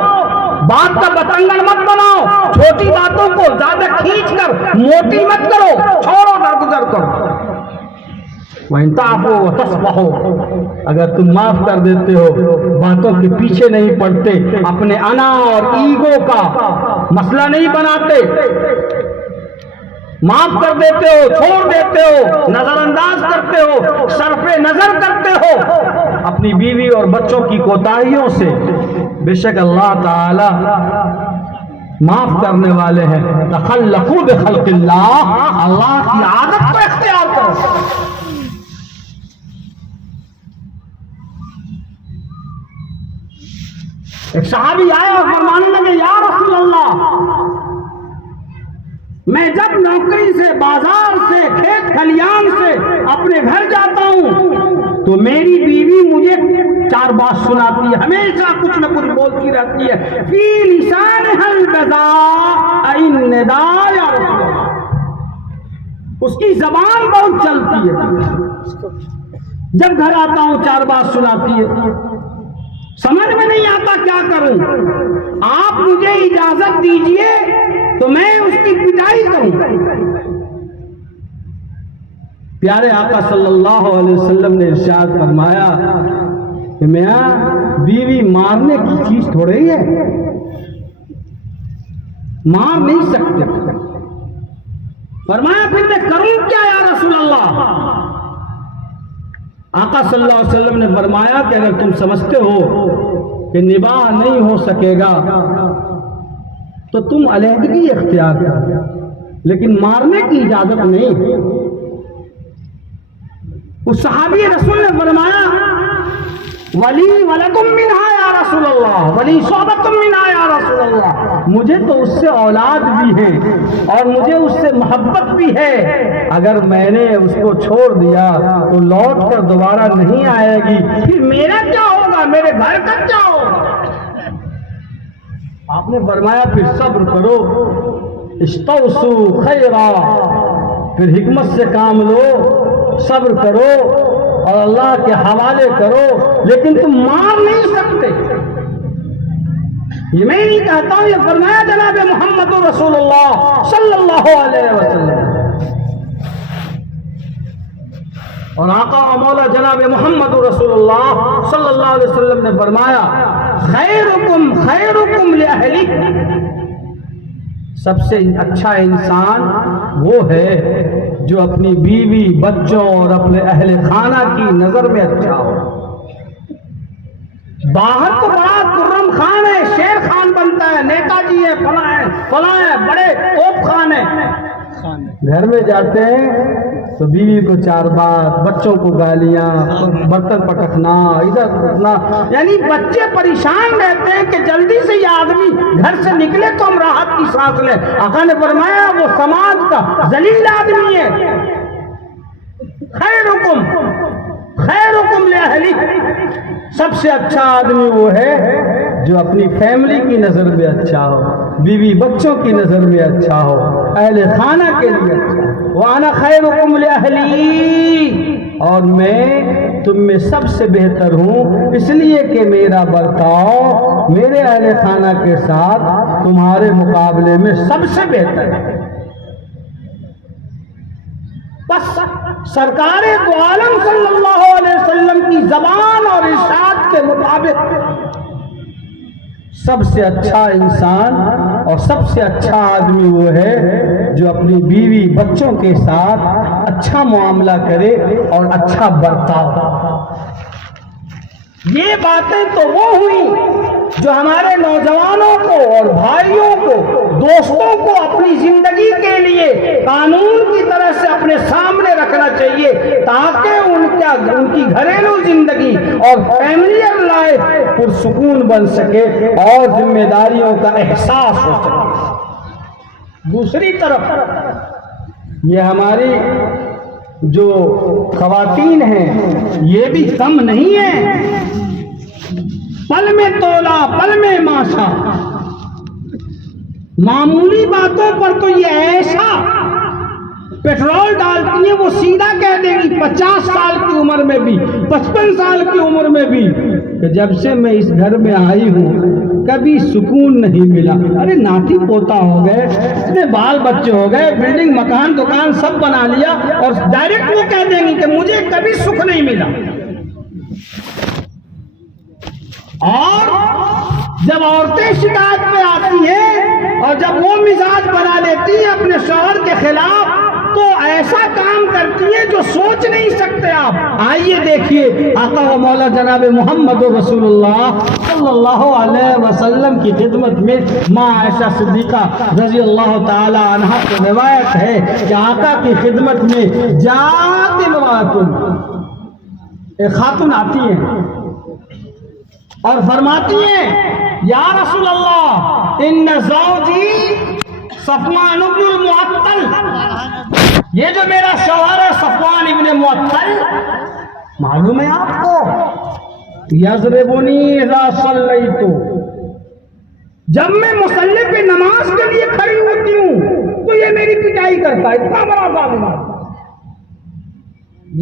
بات کا بتنگڑ مت بناؤ، چھوٹی باتوں کو زیادہ کھینچ کر موٹی مت کرو، چھوڑو، درگزر کرو. وَإِن تَعْفُوا وَتَصْفَحُوا، اگر تم معاف کر دیتے ہو، باتوں کے پیچھے نہیں پڑتے، اپنے انا اور ایگو کا مسئلہ نہیں بناتے، معاف کر دیتے ہو، چھوڑ دیتے ہو، نظر انداز کرتے ہو، صرف نظر کرتے ہو اپنی بیوی اور بچوں کی کوتاہیوں سے، بے شک اللہ تعالی معاف کرنے والے ہیں. تخلقوا بخلق اللہ، اللہ کی عادت کو اختیار کرو. ایک صحابی آیا اور فرمانے لگے یا رسول اللہ، میں جب نوکری سے، بازار سے، کھیت کھلیان سے اپنے گھر جاتا ہوں تو میری بیوی مجھے چار بات سناتی ہے، ہمیشہ کچھ نہ کچھ بولتی رہتی ہے. فی لسانہا البذاء النداء یا رسول اللہ، اس کی زبان بہت چلتی ہے، جب گھر آتا ہوں چار بات سناتی ہے، سمجھ میں نہیں آتا کیا کروں، آپ مجھے اجازت دیجئے تو میں اس کی پٹائی کروں. پیارے آقا صلی اللہ علیہ وسلم نے ارشاد فرمایا کہ میاں بیوی مارنے کی چیز تھوڑے ہی ہے، مار نہیں سکتے. فرمایا پھر میں کروں کیا یا رسول اللہ؟ آقا صلی اللہ علیہ وسلم نے فرمایا کہ اگر تم سمجھتے ہو کہ نباہ نہیں ہو سکے گا تو تم علیحدگی اختیار کرو، لیکن مارنے کی اجازت نہیں. اس صحابی رسول نے فرمایا ولی ولکم منہا یا رسول اللہ، ولی صحبتم منہا یا رسول اللہ، مجھے تو اس سے اولاد بھی ہے اور مجھے اس سے محبت بھی ہے، اگر میں نے اس کو چھوڑ دیا تو لوٹ کر دوبارہ نہیں آئے گی، پھر میرا کیا ہوگا، میرے گھر کا کیا ہوگا؟ آپ نے فرمایا پھر صبر کرو، استوصوا خیرا، پھر حکمت سے کام لو، صبر کرو اور اللہ کے حوالے کرو، لیکن تم مار نہیں سکتے. یہ میں نہیں کہتا ہوں، یہ فرمایا جناب محمد رسول اللہ صلی اللہ علیہ وسلم. اور آقا و مولا جناب محمد رسول اللہ صلی اللہ علیہ وسلم نے فرمایا خیرکم خیرکم لأہلہ، سب سے اچھا انسان وہ ہے جو اپنی بیوی، بچوں اور اپنے اہل خانہ کی نظر میں اچھا ہو. باہر تو بڑا کرم خان ہے، شیر خان بنتا ہے، نیتا جی ہے، فلاں ہے، بڑے توپ خان ہے، گھر میں جاتے ہیں تو بیوی کو چار بات، بچوں کو گالیاں، برتن پٹکنا، ادھر اٹھنا، یعنی بچے پریشان رہتے ہیں کہ جلدی سے یہ آدمی گھر سے نکلے تو ہم راحت کی سانس لیں. آقا نے فرمایا وہ سماج کا ذلیل آدمی ہے. خیرکم خیرکم لأہلہ، سب سے اچھا آدمی وہ ہے جو اپنی فیملی کی نظر میں اچھا ہو، بیوی بچوں کی نظر میں اچھا ہو، اہل خانہ کے لیے اچھا ہو. وَأَنَا خَيْرُكُمْ لِأَهْلِي، اور میں تم میں سب سے بہتر ہوں اس لیے کہ میرا برتاؤ میرے اہل خانہ کے ساتھ تمہارے مقابلے میں سب سے بہتر ہے۔ بس سرکار دو عالم صلی اللہ علیہ وسلم کی زبان اور ارشاد کے مطابق سب سے اچھا انسان اور سب سے اچھا آدمی وہ ہے جو اپنی بیوی بچوں کے ساتھ اچھا معاملہ کرے اور اچھا برتاؤ۔ یہ باتیں تو وہ ہوئی جو ہمارے نوجوانوں کو اور بھائیوں کو، دوستوں کو اپنی زندگی کے لیے قانون کی طرح سے اپنے سامنے رکھنا چاہیے تاکہ ان کی گھریلو زندگی اور فیملی لائف پرسکون بن سکے اور ذمہ داریوں کا احساس ہو سکے۔ دوسری طرف یہ ہماری جو خواتین ہیں یہ بھی کم نہیں ہیں، پل میں تولا پل میں ماشا، معمولی باتوں پر تو یہ ایسا پیٹرول ڈالتی ہیں وہ سیدھا کہہ دے گی 50 سال کی عمر میں بھی 55 سال کی عمر میں بھی کہ جب سے میں اس گھر میں آئی ہوں کبھی سکون نہیں ملا۔ ارے ناتی پوتا ہو گئے، اتنے بال بچے ہو گئے، بلڈنگ مکان دکان سب بنا لیا اور ڈائریکٹ وہ کہہ دیں گی کہ مجھے کبھی سکھ نہیں ملا۔ اور جب عورتیں شکایت پہ آتی ہیں اور جب وہ مزاج بنا لیتی ہیں اپنے شوہر کے خلاف تو ایسا کام کرتی ہیں جو سوچ نہیں سکتے آپ۔ آئیے دیکھیے آقا و مولا جناب محمد رسول اللہ صلی اللہ علیہ وسلم کی خدمت میں ماں عائشہ صدیقہ رضی اللہ تعالی عنہا کی روایت ہے کہ آقا کی خدمت میں جات امراتن، ایک خاتون آتی ہیں اور فرماتی ہیں یا رسول اللہ ان زوجی صفوان بن المعطل، یہ جو میرا شوہر ہے صفوان ابن معطل، معلوم ہے آپ کو، یضربنی اذا صلیت، جب میں مصلی پہ نماز کے لیے کھڑی ہوتی ہوں تو یہ میری پٹائی کرتا ہے، اتنا بڑا ظالم ہے۔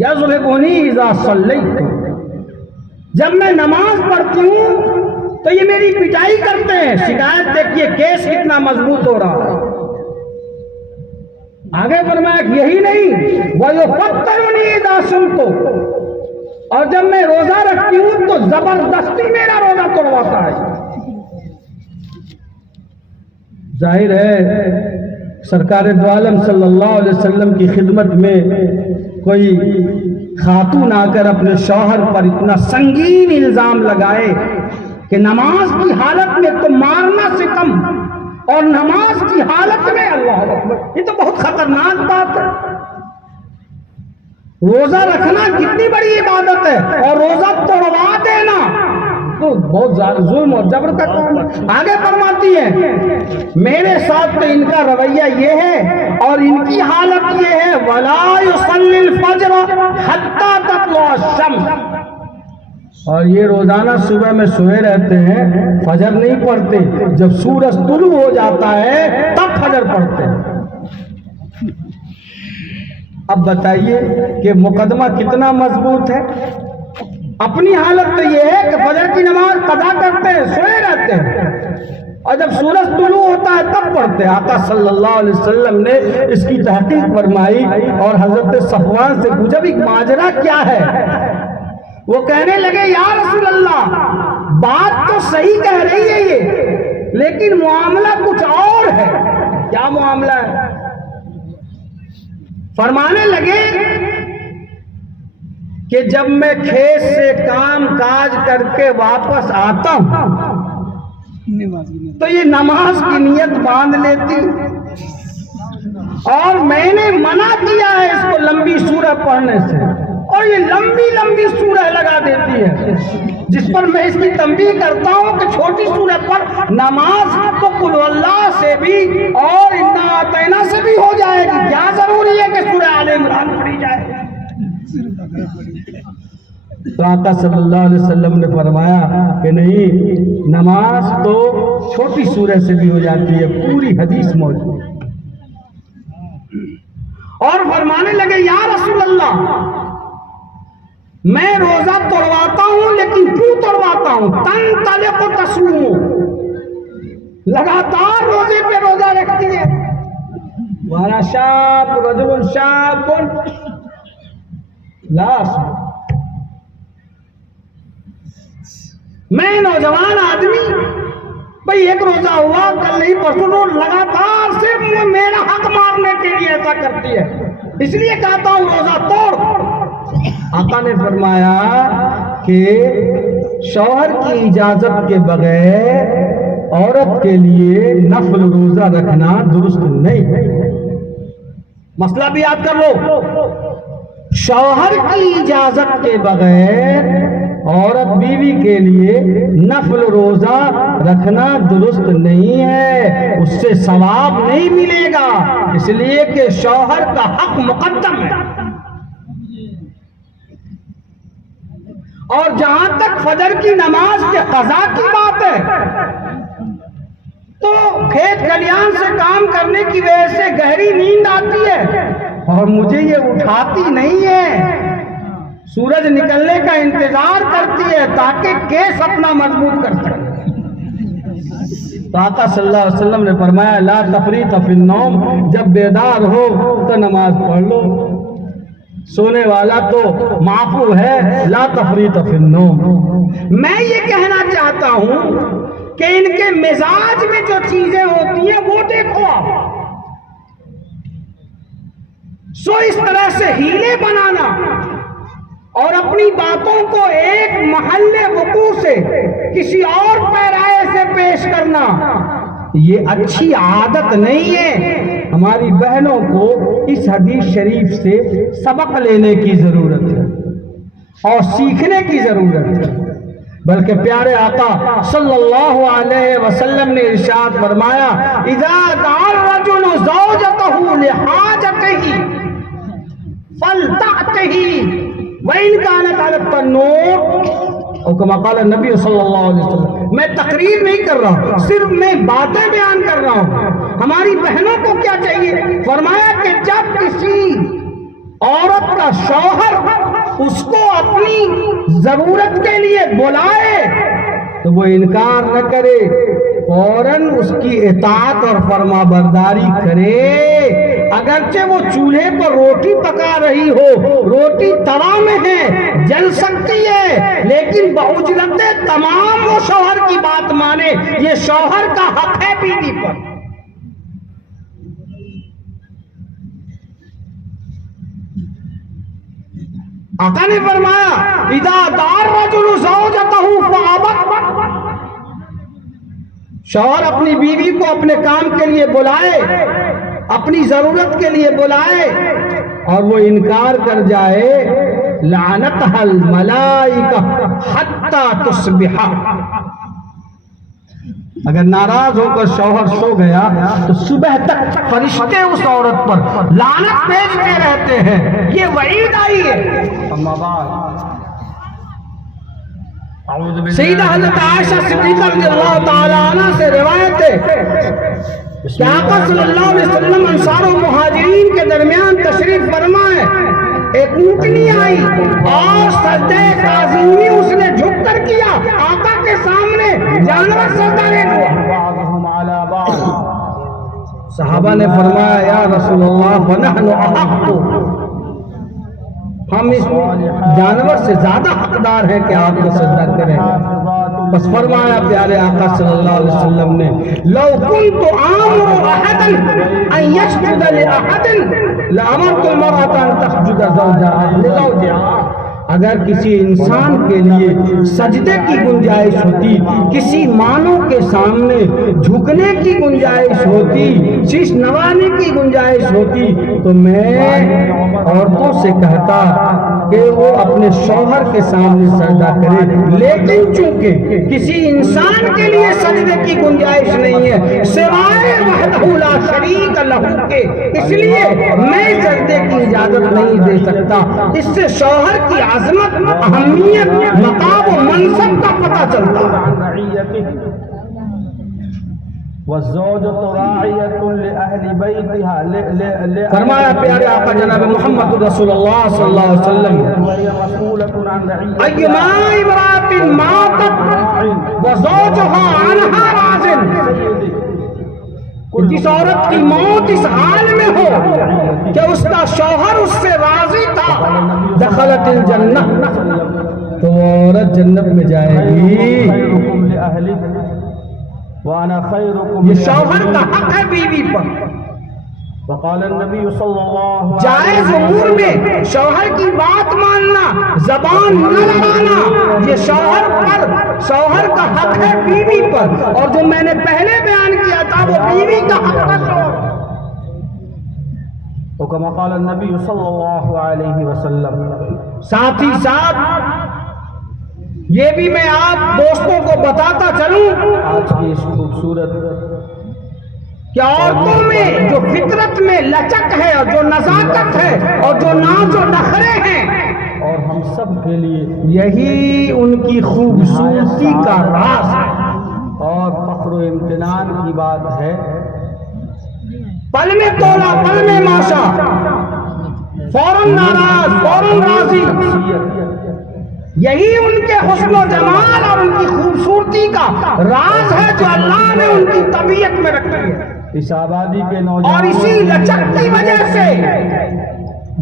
یضربنی اذا صلیت، جب میں نماز پڑھتی ہوں تو یہ میری پٹائی کرتے ہیں۔ شکایت دیکھیے کیس کتنا مضبوط ہو رہا ہے۔ آگے فرمایا کہ یہی نہیں وَيُفَطِّرُنِي إِذَا صُمْتُ، اور جب میں روزہ رکھتی ہوں تو زبردستی میرا روزہ توڑواتا ہے۔ ظاہر ہے سرکار دو عالم صلی اللہ علیہ وسلم کی خدمت میں کوئی خاتون آ کر اپنے شوہر پر اتنا سنگین الزام لگائے کہ نماز کی حالت میں تو مارنا سے کم اور نماز کی حالت میں اللہ اکبر، یہ تو بہت خطرناک بات ہے۔ روزہ رکھنا کتنی بڑی عبادت ہے اور روزہ توڑوا دینا تو بہت زیادہ ظلم اور جبر کا کام ہے۔ آگے فرماتی ہے میرے ساتھ تو ان کا رویہ یہ ہے اور ان کی حالت یہ ہے وَلَا يُصَلِّ الْفَجْرَ حَتَّى تَطْلُعَ الشَّمْسُ، اور یہ روزانہ صبح میں سوئے رہتے ہیں، فجر نہیں پڑھتے، جب سورج طلوع ہو جاتا ہے تب فجر پڑھتے ہیں۔ اب بتائیے کہ مقدمہ کتنا مضبوط ہے۔ اپنی حالت تو یہ ہے کہ فجر کی نماز قضا کرتے ہیں، سوئے رہتے ہیں، اور جب سورج طلوع ہوتا ہے تب پڑھتے ہیں۔ آقا صلی اللہ علیہ وسلم نے اس کی تحقیق فرمائی اور حضرت صفوان سے پوچھا بھی ماجرا کیا ہے؟ وہ کہنے لگے یا رسول اللہ بات تو صحیح کہہ رہی ہے یہ، لیکن معاملہ کچھ اور ہے۔ کیا معاملہ ہے؟ فرمانے لگے کہ جب میں کھیت سے کام کاج کر کے واپس آتا ہوں تو یہ نماز کی نیت باندھ لیتی، اور میں نے منع کیا ہے اس کو لمبی سورہ پڑھنے سے، اور یہ لمبی لمبی سورہ لگا دیتی ہے، جس پر میں اس کی تنبیہ کرتا ہوں کہ چھوٹی سورہ پر نماز تو قل اللہ سے بھی اور انا اعطینا سے بھی ہو جائے گی، کیا ضروری ہے کہ سورہ آل عمران پڑھی جائے؟ تو آقا صلی اللہ علیہ وسلم نے فرمایا کہ نہیں، نماز تو چھوٹی سورہ سے بھی ہو جاتی ہے، پوری حدیث موجود ہے۔ اور فرمانے لگے یا رسول اللہ میں روزہ توڑواتا ہوں لیکن کیوں توڑواتا ہوں؟ تن تلق تسوم، لگاتار روزے پہ روزہ رکھتی ہے. وانا شاب رجل شاب لا میں نوجوان آدمی بھئی ایک روزہ ہوا کل نہیں پرسوں لگاتار سے میرا حق مارنے کے لیے ایسا کرتی ہے, اس لیے کہتا ہوں روزہ توڑ. آقا نے فرمایا کہ شوہر کی اجازت کے بغیر عورت کے لیے نفل روزہ رکھنا درست نہیں ہے. مسئلہ بھی یاد کر لو, شوہر کی اجازت کے بغیر عورت بیوی کے لیے نفل روزہ رکھنا درست نہیں ہے, اس سے ثواب نہیں ملے گا, اس لیے کہ شوہر کا حق مقدم ہے. اور جہاں تک فجر کی نماز کے قضا کی بات ہے تو کھیت کھلیان سے کام کرنے کی وجہ سے گہری نیند آتی ہے اور مجھے یہ اٹھاتی نہیں ہے, سورج نکلنے کا انتظار کرتی ہے تاکہ کیس اپنا مضبوط کر سکے. تو آقا صلی اللہ علیہ وسلم نے فرمایا لا تفریط فی النوم, جب بیدار ہو تو نماز پڑھ لو, سونے والا تو معفو ہے, لا تفریط فی النوم. میں یہ کہنا چاہتا ہوں کہ ان کے مزاج میں جو چیزیں ہوتی ہیں وہ دیکھو آپ. سو اس طرح سے ہیلے بنانا اور اپنی باتوں کو ایک محل وقوع سے کسی اور پیرائے سے پیش کرنا یہ اچھی عادت نہیں ہے. ہماری بہنوں کو اس حدیث شریف سے سبق لینے کی ضرورت ہے اور سیکھنے کی ضرورت ہے. بلکہ پیارے آقا صلی اللہ علیہ وسلم نے ارشاد فرمایا اذا دعا الرجل زوجته لحاجته فلتأته وإن كانت على التنور اور كما قال النبی صلی اللہ علیہ وسلم. میں تقریر نہیں کر رہا, صرف میں باتیں بیان کر رہا ہوں. ہماری بہنوں کو کیا چاہیے, فرمایا کہ جب کسی عورت کا شوہر اس کو اپنی ضرورت کے لیے بلائے تو وہ انکار نہ کرے, فوراً اس کی اطاعت اور فرما برداری کرے. اگرچہ وہ چولہے پر روٹی پکا رہی ہو, روٹی توا میں ہے, جل سکتی ہے, لیکن باوجود تمام وہ شوہر کی بات مانے. یہ شوہر کا حق ہے بیوی پر. آقا نے فرمایا اذا دعا الرجل زوجته فابت, شوہر اپنی بیوی کو اپنے کام کے لیے بلائے, اپنی ضرورت کے لیے بلائے اور وہ انکار کر جائے, لعنتها الملائکہ حتی تصبح. اگر ناراض ہو کر شوہر سو گیا تو صبح تک فرشتے اس عورت پر لعنت بھیجتے رہتے ہیں. یہ وعید آئی ہے. اما بعد سیدہ حضرت عائشہ صدیقہ رضی اللہ تعالی عنہ سے روایت ہے کہ آقا صلی اللہ علیہ وسلم انصار و مہاجرین کے درمیان تشریف فرمائے, ایک اونٹنی آئی اور سجدہ تعظیمی اس نے جھک کر کیا. آقا کے سامنے جانور سجدہ ہوا. صحابہ نے فرمایا یا رسول اللہ فنحن احق, ہم اس جانور سے زیادہ حقدار ہیں کہ آپ کو سجدہ کریں. بس فرمایا پیارے آقا صلی اللہ علیہ وسلم نے لو كنت آمر احدا ان يسجد لاحد لامرت المرأة ان تسجد لزوجها. اگر کسی انسان کے لیے سجدے کی گنجائش ہوتی, کسی مانو کے سامنے جھکنے کی گنجائش ہوتی, شیش نوانے کی گنجائش ہوتی تو میں عورتوں سے کہتا کہ وہ اپنے شوہر کے سامنے سجدہ کرے. لیکن چونکہ کسی انسان کے لیے سجدے کی گنجائش نہیں ہے سوائے وحدہ لا شریک لہ کے, اس لیے میں سجدے کی اجازت نہیں دے سکتا. اس سے شوہر کی عظمت, اہمیت, مقام و منصب کا پتہ چلتا ہے. فرمایا پیارے آقا جناب محمد رسول اللہ صلی اللہ علیہ وسلم ایما امرأة ماتت وزوجها عنها راضٍ جس عورت کی موت اس حال میں ہو کہ اس کا شوہر اس سے راضی تھا، دخلت الجنہ، تو وہ عورت جنت میں جائے گی. یہ شوہر کا حق ہے بیوی پر. وقال النبی صلی اللہ جائز امور میں شوہر کی بات ماننا، زبان نہ لڑانا، یہ شوہر کا حق ہے بیوی پر. اور جو میں نے پہلے بیان کیا تھا وہ بیوی کا حق ہے شوہر. وكما قال النبي صلى الله عليه وسلم. ساتھ ہی ساتھ یہ بھی میں آپ دوستوں کو بتاتا چلوں آج کی اس خوبصورت کہ عورتوں میں جو فطرت میں لچک ہے اور جو نزاکت ہے اور جو ناز و نخرے ہیں، اور ہم سب کے لیے یہی ان کی خوبصورتی کا راز ہے. اور فخر و امتنان کی بات ہے. پل میں تولا پل میں ماشا، فوراً ناراض فوراً راضی، یہی ان کے حسن و جمال اور ان کی خوبصورتی کا راز ہے جو اللہ نے ان کی طبیعت میں رکھی ہے. اس آبادی کے اور نوجوان اسی لچک کی وجہ سے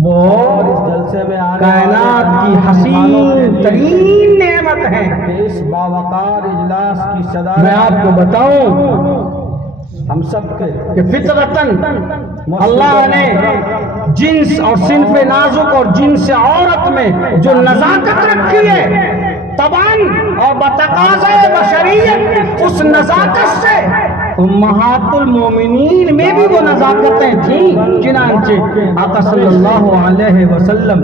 وہ اس جلسے میں آنے کائنات کی حسین ترین نعمت ہے. کہ اس باوقار اجلاس کی صدارت میں آپ کو بتاؤں ہم سب کے کہ فطرتاً اللہ نے جنس اور صنف نازک اور جنس عورت میں جو نزاکت رکھی ہے، طبعاً اور بتقاضۂ بشریت اس نزاکت سے امہات المومنین میں بھی وہ نزاکتیں تھیں. چنانچہ آقا صلی اللہ علیہ وسلم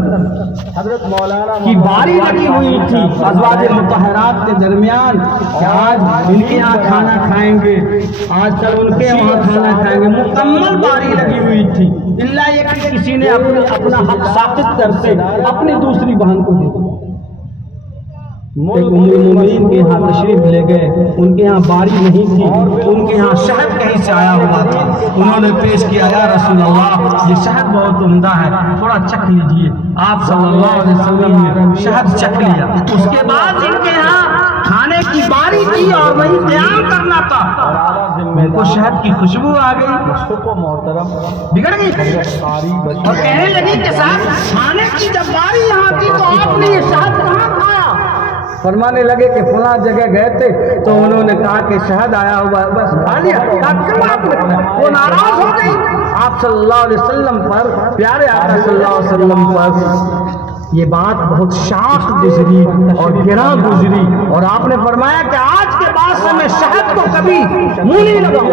حضرت مولانا کی باری لگی ہوئی تھی ازواج مطہرات کے درمیان کہ آج ان کے یہاں کھانا کھائیں گے، آج کل ان کے وہاں کھانا کھائیں گے. مکمل باری لگی ہوئی تھی، اللہ یہ کہ کسی نے اپنا حق ثابت کرتے اپنی دوسری بہن کو دے دیا. ایک ام المومنین کے یہاں تشریف لے گئے، ان کے یہاں باری نہیں تھی، ان کے یہاں شہد کہیں سے آیا ہوا تھا. انہوں نے پیش کیا، یا رسول اللہ یہ شہد بہت عمدہ ہے، تھوڑا چکھ لیجئے. آپ صلی اللہ علیہ وسلم نے شہد چکھ لیا. اس کے بعد ان کے یہاں کھانے کی باری تھی اور وہی قیام کرنا تھا، ان کو شہد کی خوشبو آ گئی، کو محترم بگڑ گئی اور کہنے لگی کہ صاحب کھانے کی جب باری یہاں تھی تو آپ نے یہ شہد کہاں کھایا؟ فرمانے لگے کہ فلاں جگہ گئے تھے تو انہوں نے کہا کہ شہد آیا ہوا ہے، بس کھا لیا. وہ ناراض ہو گئی آپ صلی اللہ علیہ وسلم پر، پیارے آقا صلی اللہ علیہ وسلم پر. یہ بات بہت شاخ گزری اور گراں گزری اور آپ نے فرمایا کہ آج کے بعد سے میں شہد کو کبھی منہ نہیں لگاؤں.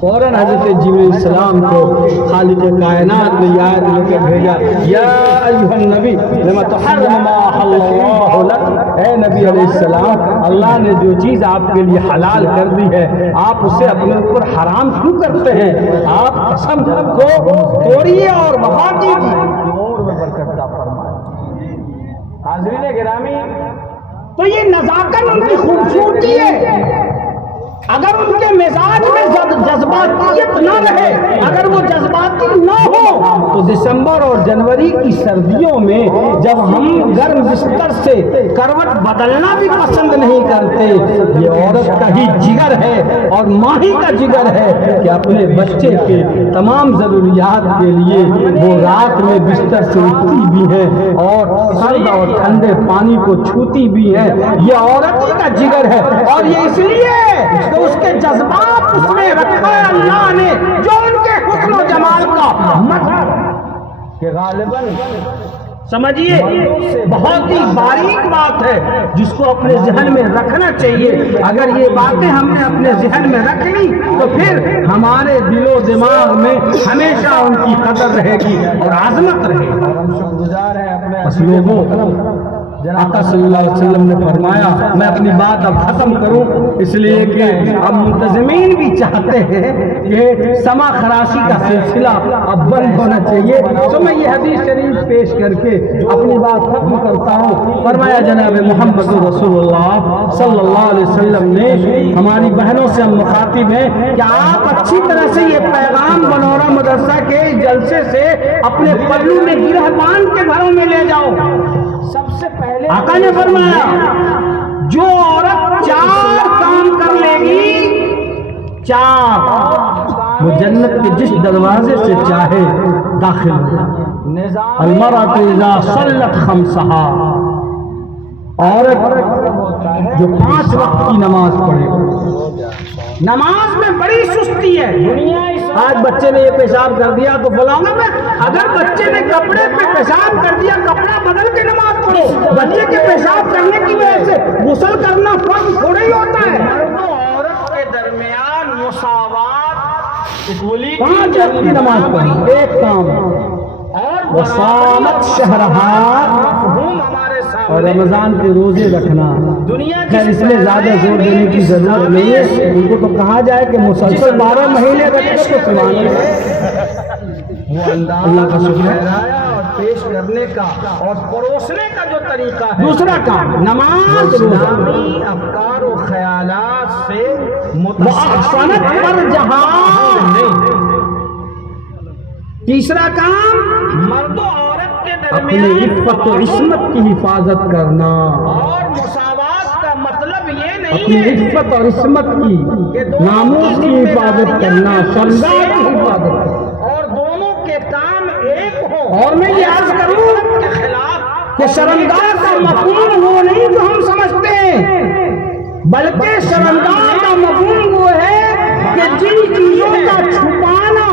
فوراً حضرت جبریل السلام کو خالق کائنات نے یاد لے کے بھیجا، یا ایھا النبی لما تحرم ما احل اللہ لک. اے نبی علیہ السلام، اللہ نے جو چیز آپ کے لیے حلال کر دی ہے آپ اسے اپنے اوپر حرام کیوں کرتے ہیں؟ آپ قسم کو توڑیے اور وفا کیجیے. عمر میں برکت عطا فرمائے. حاضرین گرامی، تو یہ نزاکت ان کی خوبصورتی ہے. اگر ان کے مزاج میں جذباتیت نہ رہے، اگر وہ جذباتی نہ ہو تو دسمبر اور جنوری کی سردیوں میں جب ہم گرم بستر سے کروٹ بدلنا بھی پسند نہیں کرتے، یہ عورت کا ہی جگر ہے اور ماہی کا جگر ہے کہ اپنے بچے کے تمام ضروریات کے لیے وہ رات میں بستر سے اٹھتی بھی ہے اور سرد اور ٹھنڈے پانی کو چھوتی بھی ہے. یہ عورت ہی کا جگر ہے اور یہ اس لیے تو اس کے جذبات اس میں رکھا ہے اللہ نے، جو ان کے حسن و جمال کا مظہر کہ غالباً سمجھیے بہت ہی باریک بات ہے جس کو اپنے ذہن میں رکھنا چاہیے. اگر یہ باتیں ہم نے اپنے ذہن میں رکھ لی تو پھر ہمارے دل و دماغ میں ہمیشہ ان کی قدر رہے گی اور عظمت رہے گی. ہم شکر گزار ہیں اپنے بس لوگوں، آقا صلی اللہ علیہ وسلم نے فرمایا، میں اپنی بات اب ختم کروں اس لیے کہ اب منتظمین بھی چاہتے ہیں کہ سما خراشی کا سلسلہ اب بند ہونا چاہیے، تو میں یہ حدیث شریف پیش کر کے اپنی بات ختم کرتا ہوں. فرمایا جناب محمد رسول اللہ صلی اللہ علیہ وسلم نے ہماری بہنوں سے ہم مخاطب ہیں کہ آپ اچھی طرح سے یہ پیغام بنورا مدرسہ کے جلسے سے اپنے پلو میں گرہ باندھ کے گھروں میں لے جاؤ. سب سے پہلے آقا نے فرمایا جو عورت 4 کام کر لے گی 4 وہ جنت کے جس دروازے سے چاہے داخل ہو. المرأۃ اذا صلت خمسہا، عورت جو 5 وقت کی نماز پڑھے. نماز میں بڑی سستی ہے. آج بچے نے یہ پیشاب کر دیا تو فلاں میں اگر بچے نے کپڑے پہ پیشاب کر دیا کپڑا بدل کے نماز پڑھو. بچے کے پیشاب کرنے کی وجہ سے غسل کرنا فرض تھوڑا ہی ہوتا ہے. مرد و عورت کے درمیان مساوات 5 وقت کی نماز پڑھی. ایک کام اور وصامت شہرہا، ہمارے اور سامنے رمضان کے روزے رکھنا. دنیا خیر اس میں زیادہ زور دینے کی ضرورت نہیں ہے. ان کو تو کہا جائے کہ مسلسل 12 مہینے رکھے تو سبحان اللہ. وہ انداز اللہ کا شکر ہے. ٹھہرایا اور پیش کرنے کا اور پروسنے کا جو طریقہ ہے. دوسرا کام نماز، اسلامی افکار و خیالات سے محسنت پر جہاں. تیسرا کام مرد و عورت کے اپنی درمیان عفت و عصمت کی حفاظت کرنا. اور مساوات کا مطلب یہ نہیں اپنی ہے عفت اور عصمت کی، ناموس کی حفاظت کرنا، شرمگاہ کی حفاظت کرنا. اور دونوں کے کام ایک ہو. اور میں یہ عرض کروں کے خلاف کہ شرمگاہ کا مفہوم وہ نہیں جو ہم سمجھتے ہیں، بلکہ شرمگاہ کا مفہوم وہ ہے کہ جن چیزوں کا چھپانا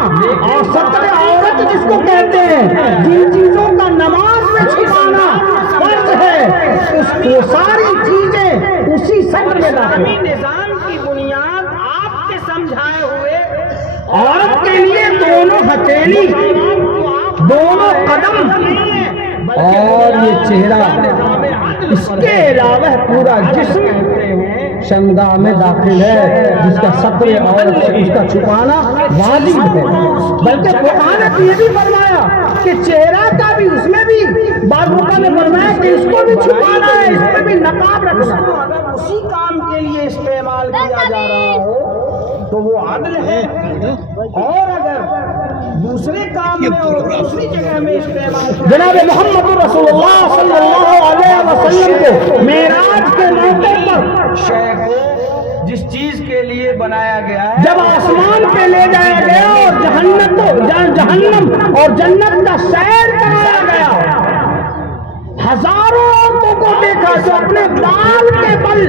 اور ستر عورت جس کو کہتے ہیں، جن چیزوں کا نماز میں چھپانا فرض ہے، وہ ساری چیزیں اسی ستر میں داخل ہیں. اسلامی نظام کی بنیاد آپ کے سمجھائے ہوئے عورت کے لیے دونوں ہتھیلی، دونوں قدم اور یہ چہرہ، اس کے علاوہ پورا جسم شرمگاہ میں داخل ہے، جس کا ستر عورت سے اس کا چھپانا واجب ہے. بلکہ قرآن نے یہ بھی فرمایا کہ چہرہ کا بھی، اس میں بھی بعض لوگوں نے فرمایا کہ اس کو بھی چھپانا ہے، اس پہ بھی نقاب رکھنا. اگر اسی کام کے لیے استعمال کیا جا رہا ہو تو وہ عدل ہے، اور اگر دوسرے کام میں اور دوسری جگہ میں استعمال جناب محمد رسول اللہ صلی اللہ علیہ وسلم کو معراج کے موقع پر شے کو جس چیز کے لیے بنایا گیا ہے جب آسمان پہ لے جایا گیا اور جہنم اور جنت کا سیر کرایا گیا، ہزاروں عورتوں کو دیکھا جو اپنے بال کے بل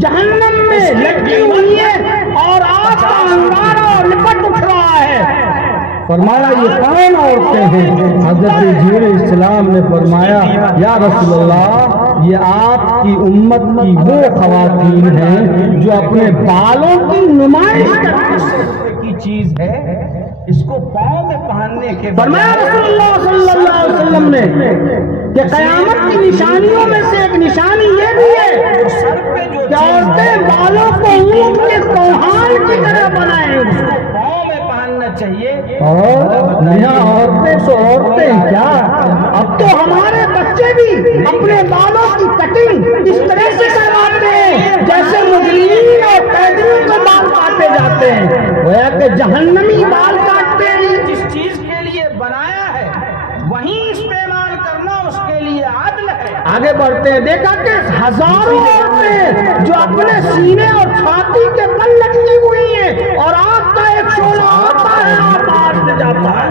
جہنم میں لٹکی ہوئی ہے اور آگ کا انگارہ اور لپٹ اٹھ رہا ہے. فرمایا یہ کون عورتیں ہیں؟ حضرت جبرائیل علیہ السلام نے فرمایا یا رسول اللہ یہ آپ کی امت کی وہ خواتین ہیں جو اپنے بالوں کی نمائش کی چیز ہے، اس کو پاؤں میں پہننے کے فرمایا رسول اللہ صلی اللہ علیہ وسلم نے کہ قیامت کی نشانیوں میں سے ایک نشانی یہ بھی ہے سر پہ جو کہ عورتیں بالوں کو اونٹ کے کوہان کی طرح بنائیں گی. پاؤں میں پہننا چاہیے. اور نیا عورتیں تو عورتیں کیا، اب تو ہمارے بچے بھی اپنے بالوں کی کٹنگ اس طرح سے کرواتے ہیں جیسے مجرمین اور قیدیوں کے بال کاٹے جاتے ہیں. گویا کہ جہنمی بال کاٹتے ہیں. جس چیز کے لیے بنایا ہے وہیں استعمال کرنا اس کے لیے عدل ہے. آگے بڑھتے ہیں، دیکھا کہ ہزاروں عورتیں جو اپنے سینے اور چھاتی کے بل لٹکی ہوئی ہیں اور آگ کا ایک شعلہ آتا ہے آواز میں جاتا ہے.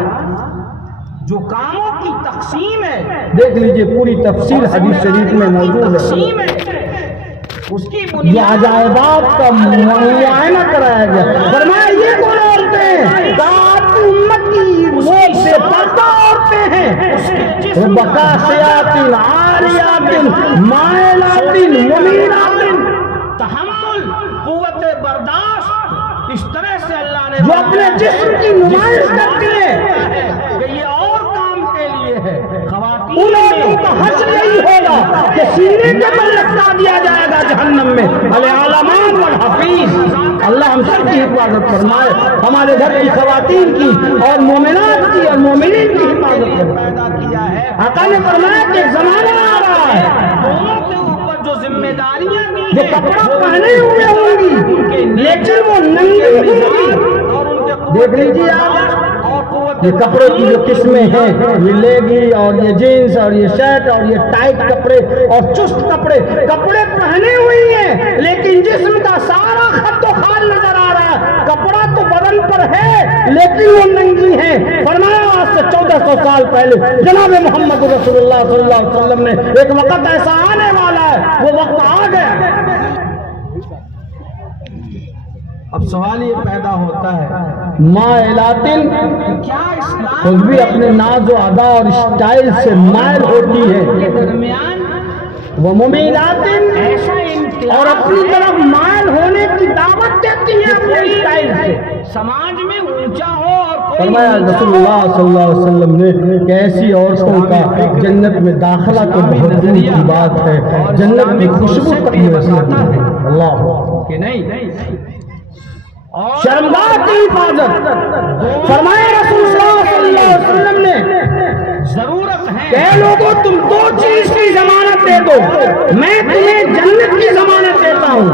جو کاموں کی تقسیم ہے، دیکھ لیجئے پوری تفصیل حدیث شریف میں موجود ہے. تقسیم ہے اس کی یہ بنیاد عجائبات کا معائنہ کرایا گیا. فرمایا یہ کون عورتیں ہیں؟ آپ کی امت کی وہ بے پردہ عورتیں ہیں، بقاسیات عاریات مائلات ممیرات، تحمل، قوت برداشت، اس طرح سے اللہ نے جو اپنے جسم کی نمائش کرتی ہیں. کہ یہ اور کام کے لیے ہے. خواتین ان عورتوں کا حج نہیں ہوگا کہ سینے کے بل لٹکا دیا جائے گا جہنم میں. العالمان والحفیظ، اللہ ہم سب کی حفاظت فرمائے، ہمارے گھر کی خواتین کی اور مومنات کی اور مومنین کی حفاظت فرمائے. پیدا کیا ہے. آقا نے فرمایا کہ زمانہ آ رہا ہے دونوں کے اوپر جو ذمہ داریاں دی جو کپڑا پہنے ہوئے ہوں گی لیکن وہ ننگی ہوں گی. اور ان کے دیکھ لیجیے آپ اور قوت یہ کپڑے کی جو قسمیں ہیں، یہ لیگی اور یہ جینس اور یہ شرٹ اور یہ ٹائٹ کپڑے اور چست کپڑے پہنے ہوئی ہیں لیکن جسم کا سارا خط و خال نظر آ رہا ہے، کپڑا تو بدن پر ہے لیکن وہ ننگی ہے۔ فرمایا آج سے 1400 سال پہلے جناب محمد رسول اللہ صلی اللہ علیہ وسلم نے ایک وقت ایسا آنے والا ہے، وہ وقت آ گیا۔ اب سوال یہ پیدا ہوتا ہے، مائلاتن کیا خود بھی اپنے ناز و ادا اور اسٹائل سے مائل ہوتی ہے، وہ ممیلاتن اور اپنی طرف مائل ہونے کی دعوت دیتی ہے اپنے اسٹائل سے، سماج میں اونچا ہو اور فرمایا رسول اللہ صلی اللہ علیہ وسلم نے کہ ایسی عورتوں کا جنت میں داخلہ تو بہت دور کی بات ہے، جنت کی خوشبو تک میسر ہے۔ اللہ کہ نہیں شرمگاہ کی حفاظت، فرمایا رسول اللہ صلی اللہ علیہ وسلم نے ضرورت ہے کہ لوگوں تم دو چیز کی ضمانت دے دو، میں تمہیں جنت کی ضمانت دیتا ہوں۔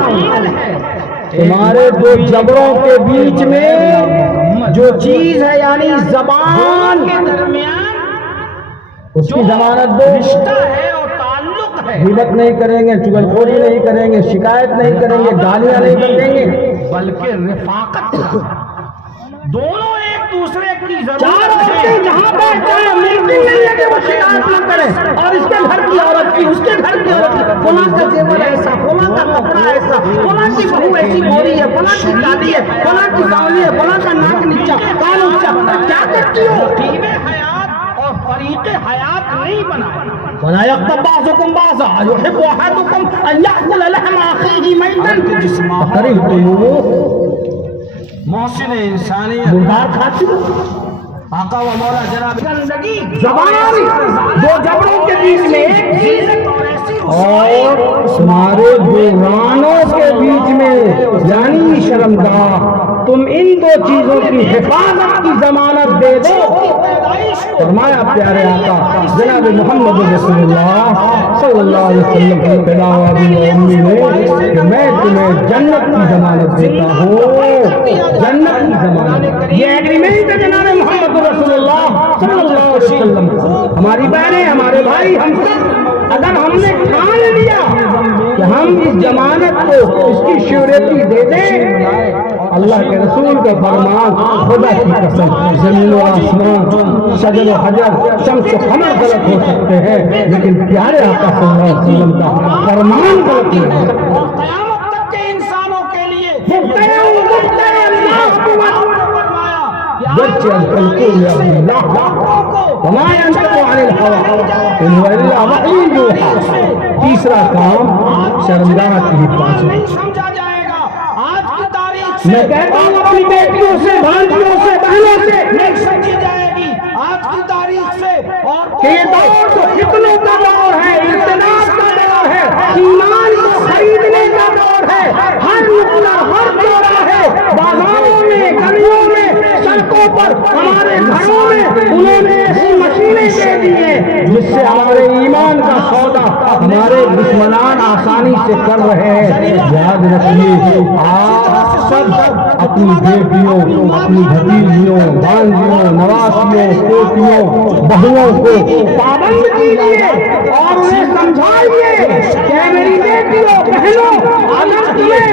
تمہارے دو جبڑوں کے بیچ میں جو چیز ہے یعنی زبان کے درمیان اس کی ضمانت دو، رشتہ ہے اور تعلق ہے، غیبت نہیں کریں گے، چغلخوری نہیں کریں گے، شکایت نہیں کریں گے، گالیاں نہیں کریں گے، بلکہ رفاقت دونوں ایک دوسرے کی ضرورت ہے۔ جہاں بیٹھ جائیں ممکن نہیں ہے کہ وہ شکایت نہ کرے، اور اس کے گھر کی عورت کی، اس کے گھر کی عورت کی، فلاں کا زیور ایسا، فلاں کا کپڑا ایسا، فلاں کی بہو ایسی گوری ہے، فلاں کی دادی ہے، فلاں کی سانولی ہے، فلاں کا ناک نیچا، کان اونچا، کیا کرتی ہو؟ ترتیب حیات اور طریق حیات نہیں بنائے۔ وَلَا يَغْتَبْ بَعْضُكُمْ بَعْضًا أَيُحِبُّ أَحَدُكُمْ أَن يَأْكُلَ لَحْمَ أَخِيهِ مَيْتًا فَكَرِهْتُمُوهُ محسن انسانیت مردار کھاتی آقا و مولا جناب زندگی زبان دو جبڑوں کے بیچ میں ایک چیز اور تمہارے دو رانوں کے بیچ میں یعنی شرمگاہ، تم ان دو چیزوں کی حفاظت کی ضمانت دے دو۔ فرمایا پیارے آقا جناب محمد رسول اللہ صلی اللہ علیہ وسلم کی پدا ابی و امی نے کہ میں تمہیں جنت کی ضمانت دیتا ہوں، جنت کی ضمانت۔ یہ ایگریمنٹ ہے جناب محمد رسول اللہ صلی اللہ علیہ وسلم۔ ہماری بہنیں، ہمارے بھائی، ہم سب اگر ہم نے ٹھان لیا کہ ہم اس ضمانت کو اس کی شیورٹی دے دیں، اللہ کے رسول کا فرمان خدا کی قسم زمین و آسمان، شجر و حجر، شمس و قمر غلط ہو سکتے ہیں لیکن پیارے آقا صلی اللہ علیہ وسلم کا فرمان غلط نہیں ہے۔ قیامت تک کے انسانوں کے لیے گرچہ القول اللہ وما ينطق عن الهوى ان هو الا وحی یوحی۔ تیسرا کام شرمگاہ کی حفاظت۔ سمجھا جائے گا آج کی تاریخ میں کہتا ہوں اپنی بیٹیوں سے، بھانجیوں سے، بہنوں سے نہیں سمجھی جائے گی آج کی تاریخ سے، اور کہ یہ دور تو فتنوں کا دور ہے، اختلاف کا دور ہے، ایمان کو خریدنے کا دور ہے۔ ہر نکلا، ہر چوراہے، بازاروں میں، گلیوں میں، سڑکوں پر، ہمارے گھروں میں انہوں نے ایسی مشینیں دے دی ہیں جس سے ہمارے ایمان کا سودا ہمارے دشمنان آسانی سے کر رہے ہیں۔ یاد رکھیے آپ سب اپنی بیٹیوں، اپنی بھتیجیوں، بھانجیوں، نواسیوں، پوتیوں، بہوؤں کو پابند کیجیے اور انہیں سمجھائیے کہ میری بیٹیوں، بہنوں، اگر تمہیں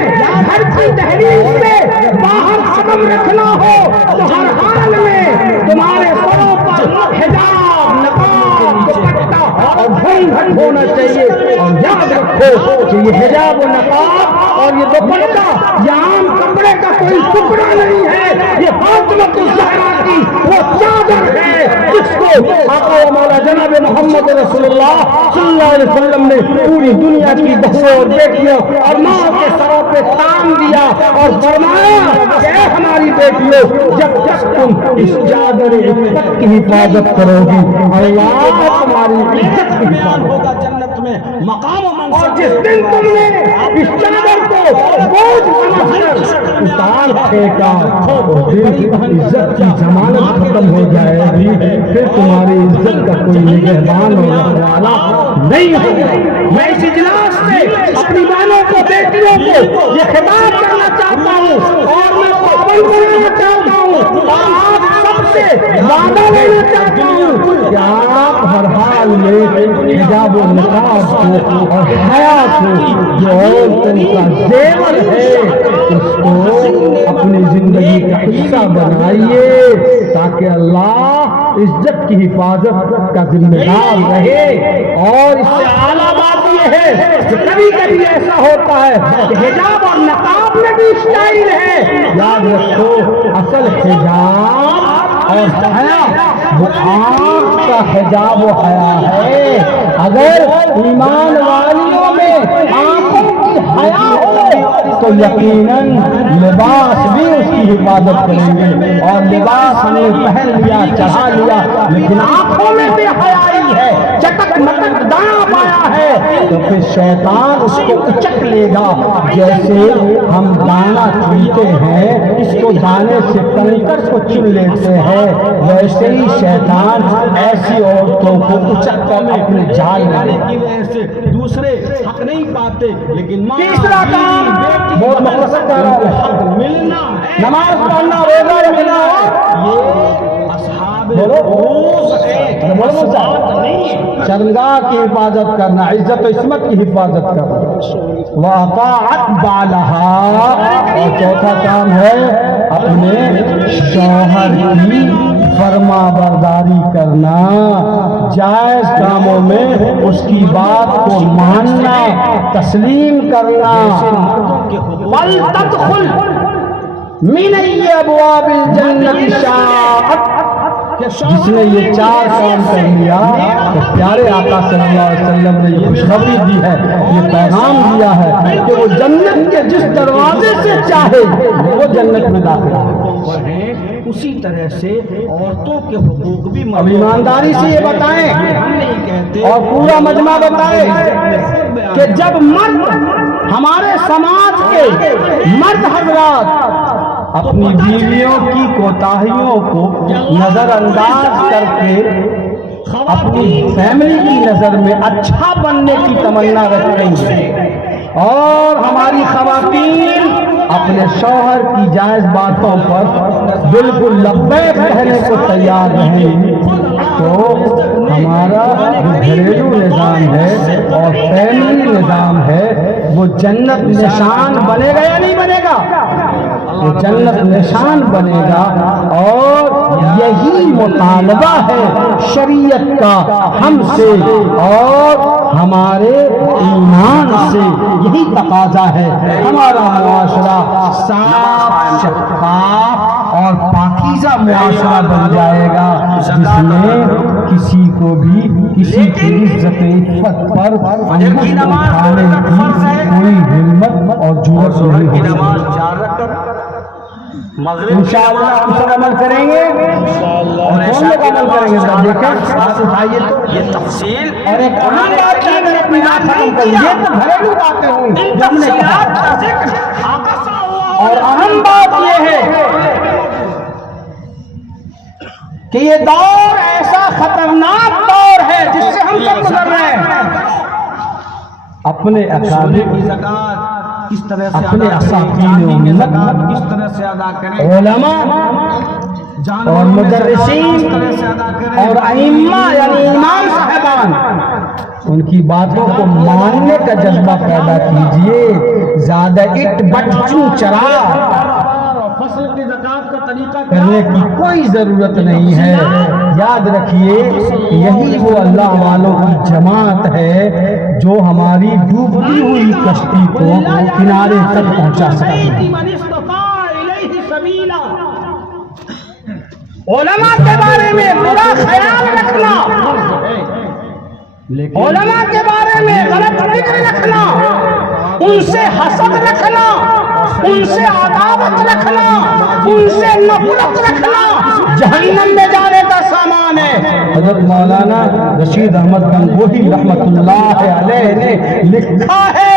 گھر کی دہلیز سے باہر قدم رکھنا ہو تو ہر حال میں تمہارے سروں پر حجاب، نقاب، دوپٹہ اور گھونگھٹ ہونا چاہیے۔ اور یاد رکھو کہ یہ حجاب و نقاب اور یہ دوپٹہ یہ عام کپڑے کا کوئی ٹکڑا نہیں ہے، یہ فاطمہ الزہرا کی وہ چادر ہے جس کو آقا و مولا جناب محمد رسول اللہ صلی اللہ علیہ وسلم نے پوری دنیا کی بہوؤں اور بیٹیوں اور ماں کے سروں پہ تان دیا اور فرمایا کہ اے ہماری بیٹیوں، جب تک تم اس چادر عفت کی حفاظت کرو گی اللہ تمہاری عزت کی حفاظت ہوگا جنت میں مقام و منصب۔ اور جس دن تم نے اس چادر کو بوجھ سمجھ کر اتار پھینکا اس دن عزت کی ضمانت ختم ہو جائے گی، پھر تمہاری عزت کا کوئی نگہبان اور رکھوالا نہیں ہوگا۔ میں اس اجلاس سے اپنی بہنوں کو، بیٹیوں کو یہ خطاب کرنا چاہتا ہوں اور میں پابند کرنا چاہتا ہوں اور آپ سب سے وعدہ لینا چاہتا ہوں کہ آپ ہر حال میں حجاب و نقاب کو اور حیا کو جو عورتوں کا زیور ہے اس کو اپنی زندگی کا حصہ بنائیے تاکہ اللہ عزت کی حفاظت کا ذمہ دار رہے۔ اور اس سے اعلیٰ بات یہ ہے کہ کبھی کبھی ایسا ہوتا ہے کہ حجاب اور نقاب میں بھی اسٹائل ہے۔ یاد رکھو اصل حجاب اور حیا وہ آنکھ کا حجاب و حیا ہے۔ اگر ایمان والیوں میں آنکھوں کی حیا ہو تو یقیناً لباس بھی اس کی حفاظت کریں گے، اور لباس ہم نے پہن لیا چڑھا لیا لیکن آنکھوں میں بھی حیائی ہے، چٹک مٹک دانا پایا ہے تو پھر شیطان اس کو اچک لے گا۔ جیسے ہم دانا چنتے ہیں اس کو دانے سے کنکر کو چن لیتے ہیں، ویسے ہی شیطان ایسی عورتوں کو اچک کر اپنے جال میں کی وجہ سے دوسرے حق نہیں پاتے۔ لیکن تیسرا کام بہت مقصد کر رہا ہے، حق ملنا، نماز پڑھنا، روزہ رکھنا، یہ اصحاب روز ہے، شرمگاہ کی حفاظت کرنا، عزت و عصمت کی حفاظت کرنا، وَأَطَاعَتْ بَعْلَهَا، اور چوتھا کام ہے اپنے شوہر کی فرما برداری کرنا، جائز کاموں میں اس کی بات کو ماننا، تسلیم کرنا۔ وَلْتَدْخُلْ مِنْ أَيِّ أَبْوَابِ الْجَنَّةِ شَاءَتْ، جس نے یہ چار کام کر لیا تو پیارے آقا صلی اللہ علیہ وسلم نے یہ خوشخبری دی ہے، یہ پیغام دیا ہے کہ وہ جنت کے جس دروازے سے چاہے وہ جنت میں داخل ہے۔ اسی طرح سے عورتوں کے حقوق بھی اب ایمانداری سے یہ بتائیں اور پورا مجمع بتائے کہ جب مرد، ہمارے سماج کے مرد حضرات اپنی بیویوں کی کوتاہیوں کو نظر انداز کر کے اپنی فیملی کی نظر میں اچھا بننے کی تمنا رکھیں گے اور ہماری خواتین اپنے شوہر کی جائز باتوں پر بالکل لبیک کہنے کو تیار رہیں گی تو ہمارا جو گھریلو نظام ہے اور فیملی نظام ہے وہ جنت نشان بنے گا یا نہیں بنے گا؟ وہ جنت نشان بنے گا، اور یہی مطالبہ ہے شریعت کا ہم سے اور ہمارے ایمان سے، یہی تقاضا ہے۔ ہمارا معاشرہ صاف، شفاف اور پاکیزہ معاشرہ بن جائے گا جس میں کسی کو بھی کسی کی عزت عفت پر انگشت اٹھانے کی کوئی ہمت اور جرأت نہیں ہوگی۔ انشاءاللہ ہم سب عمل کریں گے اور کون لوگ عمل کریں گے؟ سب دیکھیں ہاتھ اٹھائیے تو یہ تفصیل اور ایک اہم بات ہے، اگر اپنی بات ختم کریں یہ تو گھریلو باتیں ہوئی جو ہم نے کہا، اور اہم بات یہ ہے کہ یہ دور ایسا خطرناک دور ہے جس سے ہم سب گزر رہے ہیں۔ اپنے اکابر کی زکات کس طرح سے اپنے اساتین و ملت کس طرح سے ادا کریں، علماء اور مدرسین اور ائمہ یعنی امام صاحبان، ان کی باتوں کو ماننے کا جذبہ پیدا کیجئے۔ زیادہ اٹ بٹ چون چرا فصل کی زکات کا طریقہ کرنے کی کوئی ضرورت نہیں ہے۔ یاد رکھیے یہی وہ اللہ والوں کی جماعت ہے جو ہماری ڈوبتی ہوئی کشتی کو کنارے تک پہنچا سکتی ہے۔ علماء کے بارے میں برا خیال رکھنا، علماء کے بارے میں غلط فکر رکھنا، ان سے حسد رکھنا، ان سے عداوت رکھنا، ان سے نفرت رکھنا جہنم میں جانے کا سامان ہے۔ حضرت مولانا رشید احمد گنگوہی رحمت اللہ علیہ نے لکھا ہے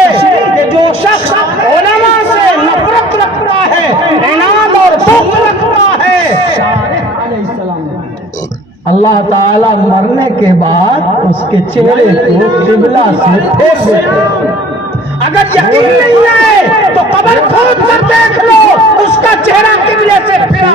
کہ جو شخص علماء سے نفرت رکھتا ہے، عناد اور بغض رکھتا ہے، اللہ تعالیٰ مرنے کے بعد اس کے چہرے کو قبلہ سے پھیر دیتے ہیں۔ اگر یقین نہیں ہے تو قبر کھود کر دیکھ لو، اس کا چہرہ قبلے سے پھرا۔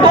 2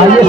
IAS